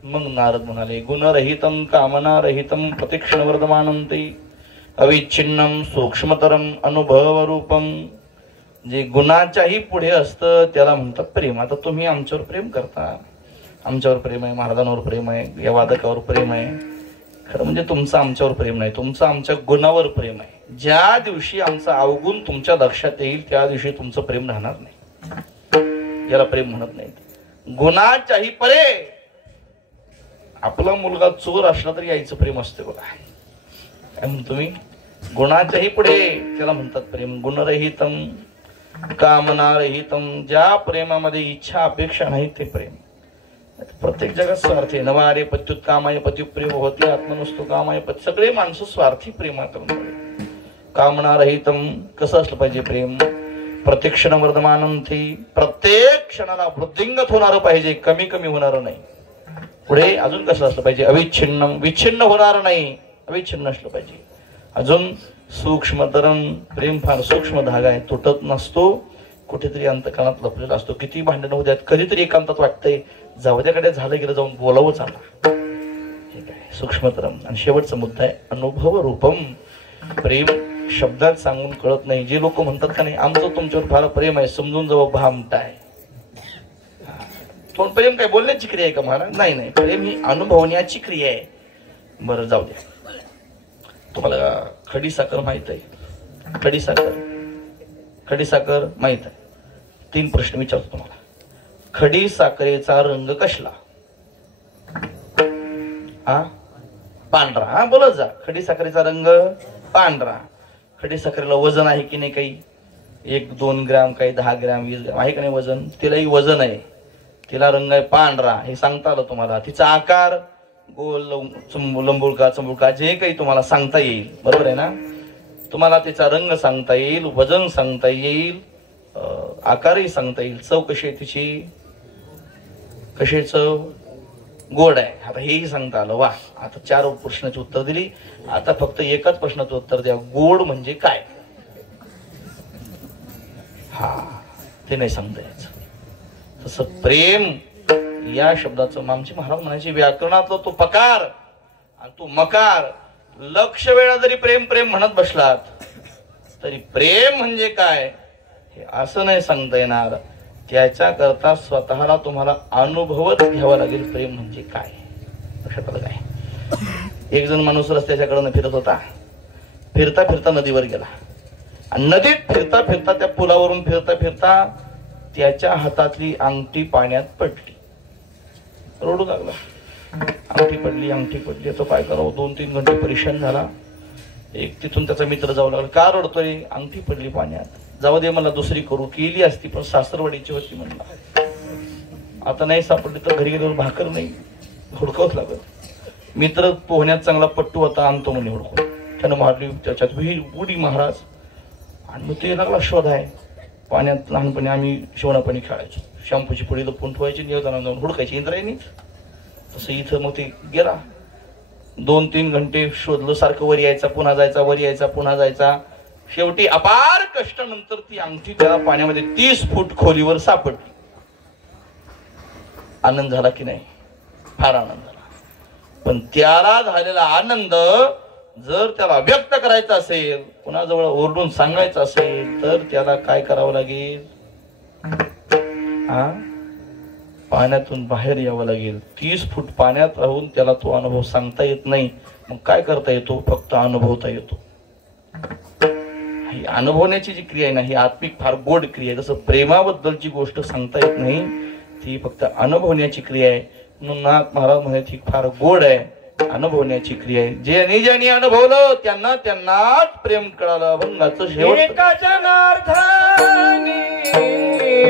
मग नारद म्हणाले, गुणरहितम कामनारहितम प्रतीक्षण वर्धमानंते अविच्छिन्नम सूक्ष्मतरम अनुभव रूपम. जे गुणाच्याही पुढे असतं त्याला म्हणतात प्रेम. आता तुम्ही आमच्यावर प्रेम करता, आमच्यावर प्रेम आहे, महाराजांवर प्रेम आहे, या वादकावर प्रेम आहे. खरं म्हणजे तुमचं आमच्यावर प्रेम नाही, तुमचं आमच्या गुणावर प्रेम आहे. ज्या दिवशी आमचा अवगुण तुमच्या लक्षात येईल त्या दिवशी तुमचं प्रेम राहणार नाही. याला प्रेम म्हणत नाही. गुणाच्याही परे. आपला मुलगा चोर असला तरी यायचं प्रेम असते बघा. काय म्हणतो मी, गुणाच्याही पुढे त्याला म्हणतात प्रेम. गुणरहितम कामनारहितम. ज्या प्रेमामध्ये इच्छा अपेक्षा नाही ते प्रेम. प्रत्येक जगात स्वार्थी. नवारे पत्युत कामाय पत्युप्रेम होती आत्मनस्तु कामाय पती. सगळे माणसं स्वार्थी प्रेमात. कामनारहितम. कसं असलं पाहिजे प्रेम. प्रत्यक्षण वर्धमानम. प्रत्येक क्षणाला वृद्धिंगत होणार पाहिजे, कमी कमी होणार नाही. पुढे अजून कसं असलं पाहिजे. अविच्छिन्नम. विच्छिन्न होणार नाही, अविच्छिन्न असलं पाहिजे. अजून सूक्ष्मतरम. प्रेम फार सूक्ष्म धागा आहे, तुटत नसतो, कुठेतरी अंतकरणात लपलेला असतो. किती भांडण होऊ द्यात, कधीतरी एकांतात वाटतंय जावद्याकडे झालं गेलं जाऊन बोलावं चालला. ठीक आहे, सूक्ष्मतरम. आणि शेवटचा मुद्दा आहे अनुभव रूपम. प्रेम शब्दात सांगून कळत नाही. जे लोक म्हणतात का नाही आमचं तुमच्यावर फार प्रेम आहे, समजून जावं भामटा आहे. पण प्रेम काय बोलण्याची क्रिया आहे का महाराज? नाही नाही, प्रेम ही अनुभवण्याची क्रिया आहे. बरं जाऊ द्या. तुम्हाला खडी साखर माहित आहे? खडी साखर माहित आहे? 3 प्रश्न विचारतो तुम्हाला. खडी साखरेचा रंग कसला? पांढरा. हा बोलत जा. खडी साखरेचा रंग पांढरा. खडी साखरेला वजन आहे की नाही? काही 1-2 ग्रॅम, काही 10 ग्रॅम, 20 ग्रॅम आहे का नाही वजन? तिलाही वजन आहे, तिला रंग आहे पांढरा. हे सांगता आलं तुम्हाला. तिचा आकार गोल, लंबुळका, चंबुळका, जे काही तुम्हाला सांगता येईल. बरोबर आहे ना? तुम्हाला तिचा रंग सांगता येईल, वजन सांगता येईल, आकारही सांगता येईल. चव कशी आहे तिची? कशी चव? गोड आहे. आता हेही सांगता आलं. वा. आता 4 प्रश्नाची उत्तर दिली. आता फक्त एकाच प्रश्नाचं उत्तर द्या. गोड म्हणजे काय? ते नाही सांगता यायचं. तसं प्रेम या शब्दाचं आमचे महाराज म्हणायचे व्याकरणातला तो पकार आणि तो मकार. लक्ष वेळा जरी प्रेम प्रेम म्हणत बसलात तरी प्रेम म्हणजे काय हे असं नाही सांगता येणार. त्याच्या करता स्वतःला तुम्हाला अनुभवच घ्यावा लागेल. प्रेम म्हणजे काय लक्षात आलं काय? एक जण माणूस रस्त्याच्याकडनं फिरत होता. फिरता फिरता नदीवर गेला आणि नदीत फिरता फिरता त्या पुलावरून फिरता फिरता त्याच्या हातातली अंगठी पाण्यात पडली. रडू लागला. अंगठी पडली. तो काय करावं? 2-3 घंटे परेशान झाला. एक तिथून त्याचा मित्र जाऊ लागला. का रडतोय? अंगठी पडली पाण्यात. जाऊ दे मला दुसरी करू. केली असती पण सासरवाडीची होती म्हणला. आता नाही सापडली तर घरी गेल्यावर भाकर नाही, हुडकावच लागत. मित्र पोहण्यात चांगला पट्टू होता, आणतो म्हणे हुडकून. त्यानं मारली त्याच्यात विहीर उडी महाराज. आणि मग ते लागला शोध आहे. पाण्यात लहानपणी आम्ही शिवणापाणी खेळायचो. शॅम्पूची पुढे लपून ठेवायची, नियोजनाला जाऊन हुडकायची इंद्रायणीच. तसं इथं मग ते गेला. 2-3 घंटे शोधलं. सारखं वर यायचा, पुन्हा जायचा, वर यायचा, पुन्हा जायचा. शेवटी अपार कष्टानंतर ती अंगठी त्याला पाण्यामध्ये 30 फूट खोलीवर सापडली. आनंद झाला की नाही? फार आनंद झाला. पण त्याला झालेला आनंद जर त्याला व्यक्त करायचा असेल, कुणाजवळ ओरडून सांगायचं असेल तर त्याला काय करावं लागेल? पाण्यातून बाहेर यावं लागेल. 30 फूट पाण्यात राहून त्याला तो अनुभव सांगता येत नाही. मग काय करता येतो? फक्त अनुभवता येतो. ही अनुभवण्याची जी क्रिया आहे ना, ही आत्मिक फार गोड क्रिया आहे. जसं प्रेमाबद्दलची गोष्ट सांगता येत नाही, ती फक्त अनुभवण्याची क्रिया आहे. म्हणून नाथ महाराज म्हणे ती फार गोड आहे, अनुभवण्याची क्रिया आहे. ज्यांनी अनुभवलं त्यांना त्यांनाच प्रेम कळालं. अभंगाचं शेवट एका जनार्दनी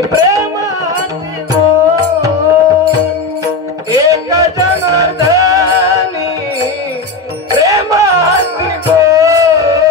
प्रेमाची गोड, एका जनार्दनी प्रेमाची गोड,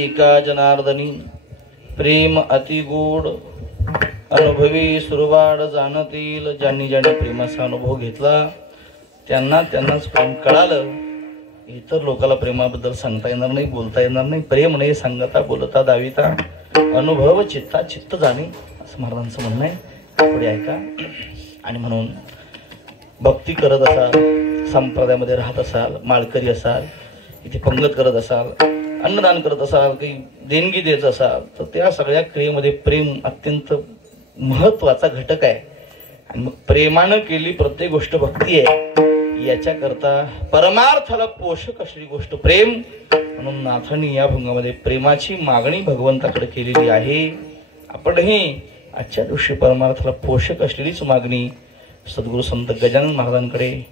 एका जनार्दनी प्रेम अति गोड अनुभवी सुरवाड जाणतील. ज्यांनी ज्यांनी प्रेमाचा अनुभव घेतला त्यांनाच प्रेम कळालं. इतर लोकांना प्रेमाबद्दल सांगता येणार नाही, बोलता येणार नाही. प्रेम नाही सांगता बोलता दाविता अनुभव चित्ता चित्त जाणे असं महाराजांचं म्हणणं आहे. पुढे ऐका. आणि म्हणून भक्ती करत असाल, संप्रदायामध्ये राहत असाल, माळकरी असाल, इथे पंगत करत असाल, अन्नदान करत असाल, काही देणगी देत असाल, तर त्या सगळ्या क्रियेमध्ये प्रेम अत्यंत महत्वाचा घटक आहे. आणि मग प्रेमानं केली प्रत्येक गोष्ट भक्ती आहे. याच्याकरता परमार्थाला पोषक असलेली गोष्ट प्रेम. म्हणून नाथांनी या भंगामध्ये प्रेमाची मागणी भगवंताकडे केलेली आहे. आपणही आजच्या दिवशी परमार्थाला पोषक असलेलीच मागणी सद्गुरू संत गजानन महाराजांकडे,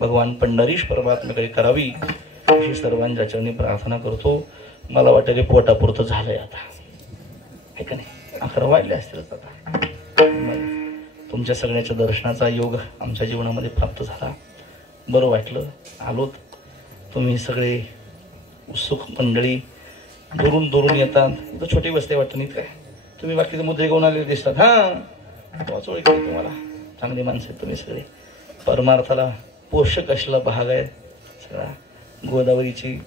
भगवान पंढरीश परमात्म्याकडे करावी अशी सर्वांच्या चरणी प्रार्थना करतो. मला वाटले पोटापुरतं झालंय आता, आहे का नाही? 11 वाजले असतील आता. तुमच्या सगळ्याच्या दर्शनाचा योग आमच्या जीवनामध्ये प्राप्त झाला. बरं वाटलं, आलोत. तुम्ही सगळे उत्सुक मंडळी दुरून येतात. इथं छोटी वस्ती वाटत नाही काय? तुम्ही बाकीचे मुद्दे घेऊन आलेले दिसतात. हाच ओळख तुम्हाला. चांगली माणसं आहेत तुम्ही सगळे. परमार्थाला पोषक असलेला भाग आहे सगळा. गोदावरीची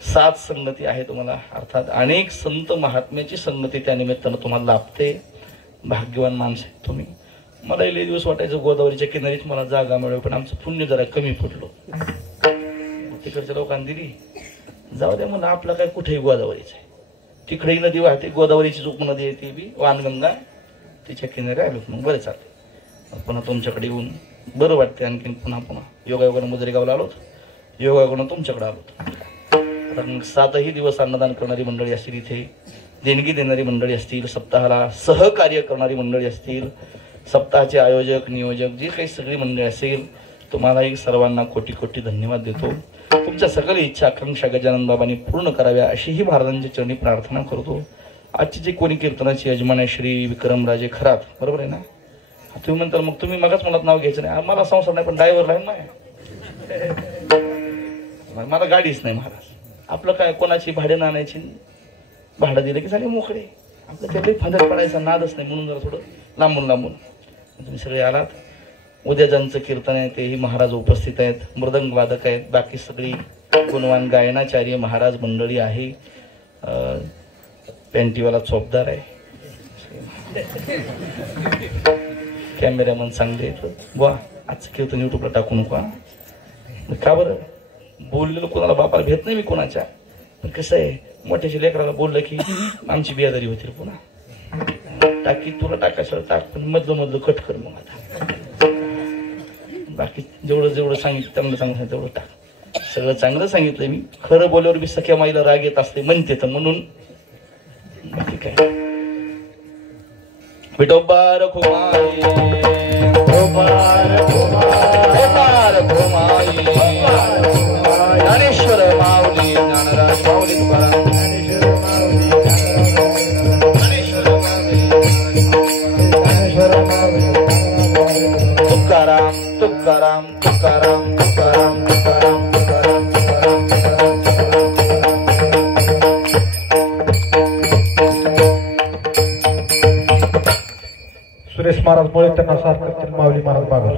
सात संगती आहे तुम्हाला, अर्थात अनेक संत महात्म्याची संगती त्या निमित्तानं तुम्हाला लाभते. भाग्यवान माणसं आहेत तुम्ही. मला लई दिवस वाटायचं गोदावरीच्या किनारीच मला जागा मिळेल, पण आमचं पुण्य जरा कमी पडलो. तिकडच्या लोकांनी दिली, जाऊ द्या म्हणून आपलं काय कुठेही गोदावरीच आहे. तिकडेही नदी वाहते, गोदावरीची जो नदी आहे ती बी वानगंगा, तिच्या किनारी आलो. मग बरं चालते. पुन्हा तुमच्याकडे येऊन बरं वाटते. आणखीन पुन्हा योगायोगानं मुजरेगावला आलोत, योगायोगानं तुमच्याकडे आलोत. आता मग 7ही दिवस अन्नदान करणारी मंडळी असतील, इथे देणगी देणारी मंडळी असतील, सप्ताहाला सहकार्य करणारी मंडळी असतील, सप्ताहाचे आयोजक नियोजक जी काही सगळी मंडळी असेल, तुम्हालाही सर्वांना कोटी कोटी धन्यवाद देतो. तुमच्या सगळी इच्छा आकांक्षा गजानन बाबांनी पूर्ण कराव्या अशीही महाराजांच्या चरणी प्रार्थना करतो. आजची जी कोणी कीर्तनाची यजमान आहे श्री विक्रमराजे खरात, बरोबर आहे ना? तुम्ही म्हणताल मग तुम्ही मगच मला नाव घ्यायचं नाही. मला संसार नाही, पण ड्रायव्हर आहे ना. मला गाडीच नाही महाराज. आपलं काय कोणाची भाडे आणायची, भाडं दिलं की झाले मोकळे. आपलं त्याला फांद्यात पडायचा नादच नाही. म्हणून जरा थोडं लांबून तुम्ही सगळे आलात. उद्या ज्यांचं कीर्तन आहे तेही महाराज उपस्थित आहेत, मृदंग वादक आहेत, बाकी सगळी गुणवान गायनाचार्य महाराज मंडळी आहे. पॅन्टीवाला चोपदार आहे, कॅमेरामन चांगले आहेत. वा आजचं कीर्तन युट्यूबला टाकू नको. का बरं? बोललेलं कोणाला बापाला भेट नाही मी कोणाच्या, पण कसं आहे मोठ्याच्या लेकराला बोललं की आमची बियादारी होती. पुन्हा टाकी तुला टाकायचं टाक, पण मधलं कट कर. मग आता बाकी जेवढं सांगितलं त्यामुळे चांगलं तेवढं टाक. सगळं चांगलं सांगितलंय मी. खरं बोलल्यावर बी सख्या माईला राग येत असते म्हणते, तर म्हणून बाकी काय. विठोबा रखुमाई ज्ञानेश्वर माऊली ज्ञानराज माऊली तुकाराम तुकाराम तुकाराम तुकाराम तुकाराम तुकाराम तुकाराम सुरेश महाराज मुळे त्यांना साथ करतील. माऊली महाराज बागल.